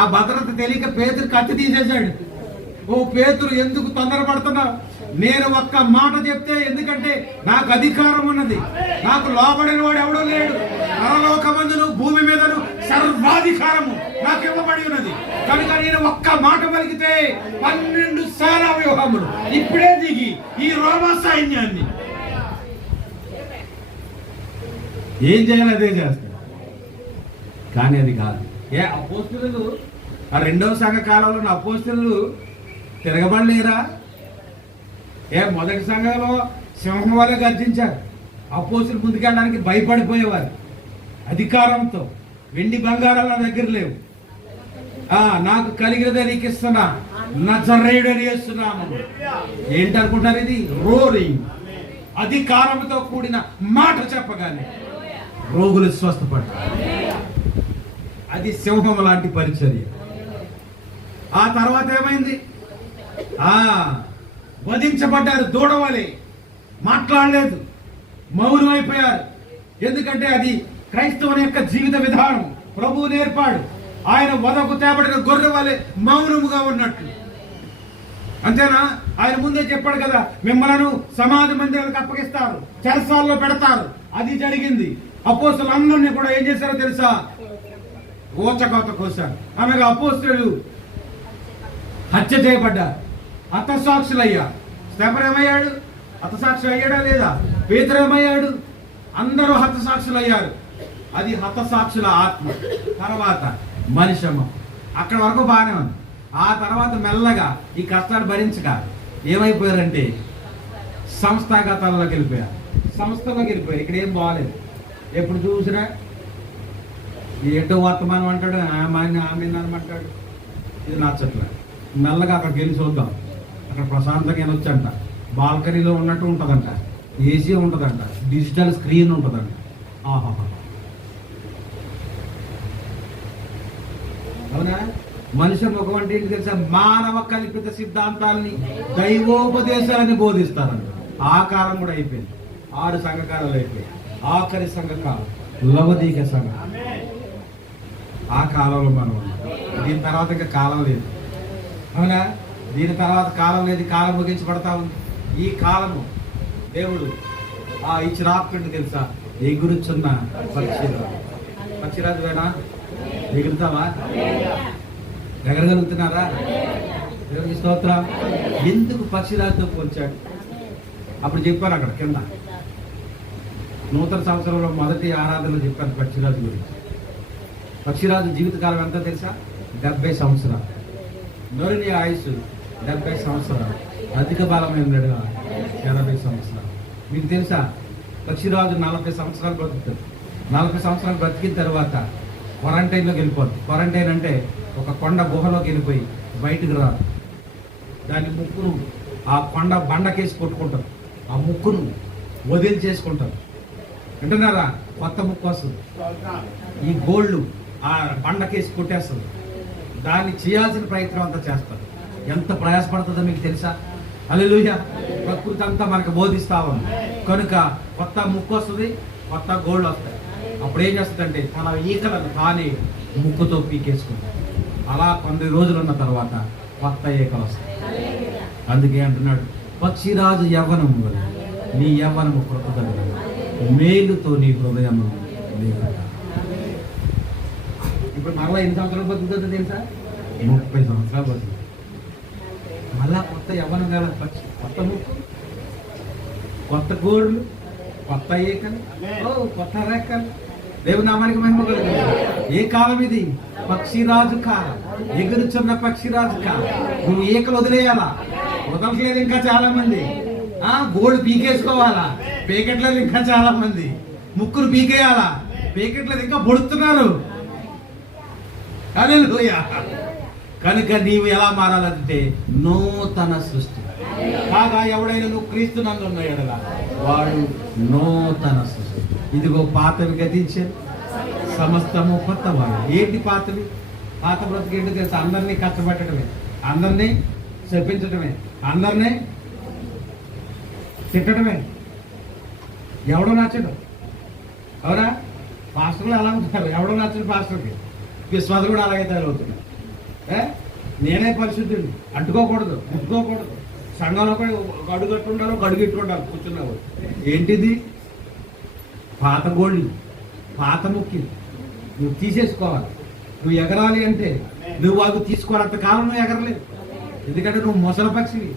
ఆ భద్రత తెలియక పేతురు కత్తి తీసేశాడు. ఓ పేతురు, ఎందుకు తొందరపడుతున్నావు? నేను ఒక్క మాట చెప్తే, ఎందుకంటే నాకు అధికారం ఉన్నది, నాకు లోబడిన వాడు ఎవడో లేడు. పరలోకమందును భూమి మీదను సర్వాధికారము నాకు ఇవ్వబడి ఉన్నది. కనుక నేను ఒక్క మాట పలికితే 12 సేనా వ్యూహములు ఇప్పుడే దిగి ఈ రోమా సైన్యాన్ని ఏం చేయాలి అదే చేస్తాడు. కానీ అది కాదు. అపోస్తలులు ఆ 2వ సంఘ కాలంలో ఉన్న అపోస్తలులు తిరగబడలేరా? మొదటి సంఘంలో సింహం వల్ల గర్జించారు. అపోస్తలులు ముందుకెళ్ళడానికి భయపడిపోయేవారు. అధికారంతో వెండి బంగారాలు నా దగ్గర లేవు, నాకు కలిగినదే నీకు ఇస్తున్నా, నజరేయుడని చేస్తున్నాము. ఏంటనుకుంటారు? ఇది రోరింగ్. అధికారంతో కూడిన మాట చెప్పగానే రోగులు స్వస్థపడ్డారు. అది సింహం లాంటి పరిచర్య. ఆ తర్వాత ఏమైంది? వధించబడ్డారు. దూడవాలి, మాట్లాడలేదు, మౌనమైపోయారు. ఎందుకంటే అది క్రైస్తవుని యొక్క జీవిత విధానం. ప్రభువు నేర్పాడు. ఆయన వదకు తేబడిన గొర్రె వలె మౌనముగా ఉన్నట్టు. అంతేనా? ఆయన ముందే చెప్పాడు కదా, మిమ్మల్ని సమాధి మందిరాలకు అప్పగిస్తారు, చెరసాల్లో పెడతారు. అది జరిగింది. అపోస్తలులందరినీ కూడా ఏం చేశారో తెలుసా? ఊచకోత కోసారు. అనగా అపోస్తలులు హత్య చేయబడ్డారు, హతసాక్షులయ్యారు. స్తెఫను ఏమయ్యాడు? హతసాక్షి అయ్యాడా లేదా? పేతురు ఏమయ్యాడు? అందరూ హతసాక్షులయ్యారు. అది హతసాక్షుల ఆత్మ. తర్వాత మనిషమ్మ. అక్కడ వరకు బాగానే ఉంది. ఆ తర్వాత మెల్లగా ఈ కష్టాలు భరించక ఏమైపోయారంటే సంస్థాగతాల్లోకి వెళ్ళిపోయారు. సంస్థలోకి వెళ్ళిపోయారు. ఇక్కడ ఏం బాగాలేదు. ఎప్పుడు చూసినా ఏటో వర్తమానం అంటాడు, ఆమె అనమంటాడు. ఇది నచ్చట్లే. మెల్లగా అక్కడికి వెళ్ళి చూద్దాం. అక్కడ ప్రశాంతంగా వచ్చంట. బాల్కనీలో ఉన్నట్టు ఉంటుందంట, ఏసీ ఉంటుందంట, డిజిటల్ స్క్రీన్ ఉంటుందంట. ఆహా, అవునా? మనిషి ముఖం అంటే ఏంటి తెలుసా? మానవ కల్పిత సిద్ధాంతాలని, దైవోపదేశాలని బోధిస్తారంట. ఆ కాలం కూడా అయిపోయింది. 6 సంఘకాలాలు అయిపోయాయి. ఆఖరి సంఘకాలం లవదీక సంఘం. ఆ కాలంలో మనం ఉన్నాం. దీని తర్వాత ఇంకా కాలం లేదు. అవునా? దీని తర్వాత కాలం లేదు. కాలం ముగించబడతా ఉంది. ఈ కాలము దేవుడు ఇచ్చిన ఆపుకుంటే తెలుసా? ఎగురుచున్న పక్షిరాజు. పక్షిరాజు వేనా? ఎగురుతావా? ఎగరగలుగుతున్నారా? స్తోత్రం. ఎందుకు పక్షిరాజుతో పోల్చాడు? అప్పుడు చెప్పారు అక్కడ కింద నూతన సంవత్సరంలో మొదటి ఆరాధనలో చెప్పారు పక్షిరాజు గురించి. పక్షిరాజు జీవితకాలం ఎంత తెలుసా? 70 సంవత్సరాలు. నోరిని ఆయుష్ 70 సంవత్సరాలు. అధిక బలమైనడు 80 సంవత్సరాలు. మీకు తెలుసా? పక్షిరాజు 40 సంవత్సరాలు బ్రతుకుతుంది. 40 సంవత్సరాలు బ్రతికిన తర్వాత క్వారంటైన్లోకి వెళ్ళిపోద్ది. క్వారంటైన్ అంటే ఒక కొండ గుహలోకి వెళ్ళిపోయి బయటకు రాదు. దాని ముక్కును ఆ కొండ బండకేసి కొట్టుకుంటారు. ఆ ముక్కును వదిలి చేసుకుంటారు. వింటున్నారా? కొత్త ముక్కు వస్తుంది. ఈ గోళ్ళు ఆ బండకేసి కొట్టేస్తుంది. దాన్ని చేయాల్సిన ప్రయత్నం అంతా చేస్తారు. ఎంత ప్రయాసపడుతుందో మీకు తెలుసా? హల్లెలూయా. ప్రకృతి అంతా మనకు బోధిస్తా ఉంది. కనుక కొత్త ముక్కు వస్తుంది, కొత్త గోళ్ళు వస్తాయి. అప్పుడు ఏం చేస్తుందంటే తన ఈకలను తానే ముక్కుతో పీకేసుకుంటుంది. అలా కొన్ని రోజులు ఉన్న తర్వాత కొత్త ఈకలు వస్తాయి. అందుకే అంటున్నాడు, పక్షిరాజు యవ్వనము వల్ల నీ యవ్వనము కృతజ్ఞత, మేలుతో నీ హృదయము లేదు. ఇప్పుడు మరలా ఎన్ని సంవత్సరాలు బతుకుతుందో తెలుసా? 30 సంవత్సరాలు బతుకుతుంది. మళ్ళా కొత్త యవ్వనం కదా. పక్షి కొత్త ముక్కు, కొత్త గోళ్ళు, కొత్త ఈకలు, కొత్త రెక్కలు. దేవుని నామానికి మహిమ కలుగుతుంది. ఏ కాలం ఇది? పక్షిరాజు కాలం. ఎగురుచున్న పక్షిరాజు కాలం. నువ్వు ఈకలు వదిలేయాలా? వదలట్లేదు ఇంకా చాలా మంది. గోల్డ్ పీకేసుకోవాలా? పీకెట్లేదు ఇంకా చాలా మంది. ముక్కులు పీకేయాలా? పీకెట్లేదు ఇంకా పొడుతున్నారు. హల్లెలూయా. కనుక నీవు ఎలా మారాలంటే నూతన సృష్టి కాగా ఎవడైనా నువ్వు క్రీస్తు నందు ఉన్నాడు వాడు నూతన సృష్టి. ఇదిగో పాతవి గతించారు, సమస్తము కొత్తవాడు. ఏంటి పాతవి? పాత బ్రతుకు ఏంటి తెలుసా? అందరినీ కష్టపెట్టడమే, అందరినీ చెప్పించడమే, అందరినీ తిట్టడమే. ఎవడో నచ్చడు. అవునా? పాస్టర్లు అలా ఉంటారు. ఎవడో నచ్చడు పాస్టర్కి. విశ్వాసులు కూడా అలాగే తయారవుతున్నాయి. నేనే పరిశుద్ధుడిని, అంటుకోకూడదు, ముట్టుకోకూడదు, సంఘంలో కూడా గడుగు ఎట్టుండాలో గడుగు ఎట్టుండాలి కూర్చున్నావు. ఏంటిది? పాత గోళ్ళు, పాత ముక్కి నువ్వు తీసేసుకోవాలి. నువ్వు ఎగరాలి అంటే నువ్వు అది తీసుకోవాలంత కాలం నువ్వు ఎగరలేదు. ఎందుకంటే నువ్వు మొసల పక్షివి.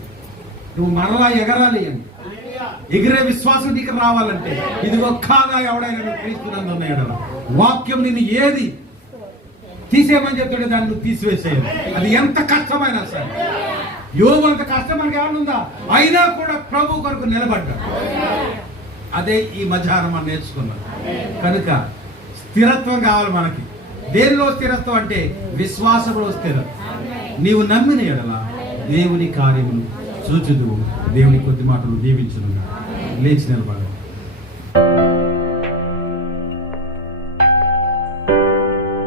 నువ్వు మరలా ఎగరాలి అని ఎగిరే విశ్వాసం నీకు రావాలంటే ఇదిగో కాగా ఎవడైనా నువ్వు క్రీస్తునందు ఉన్నాడు. వాక్యం నిన్ను ఏది తీసేయమని చెప్తాడు దాన్ని నువ్వు తీసివేసేయాలి. అది ఎంత కష్టమైనా సరే. యోబు అంత కష్టం మనకి ఏమన్నా ఉందా? అయినా కూడా ప్రభు కొరకు నిలబడ్డా. అదే ఈ మధ్యాహ్నం మనం నేర్చుకున్నాం. కనుక స్థిరత్వం కావాలి మనకి. దేనిలో స్థిరత్వం అంటే విశ్వాసంలో స్థిరత్వం. నీవు నమ్మిన ఎడల దేవుని కార్యములు చూచుదు. దేవుని కొద్ది మాటలు దీవించును. లేచి నిలబడాలి.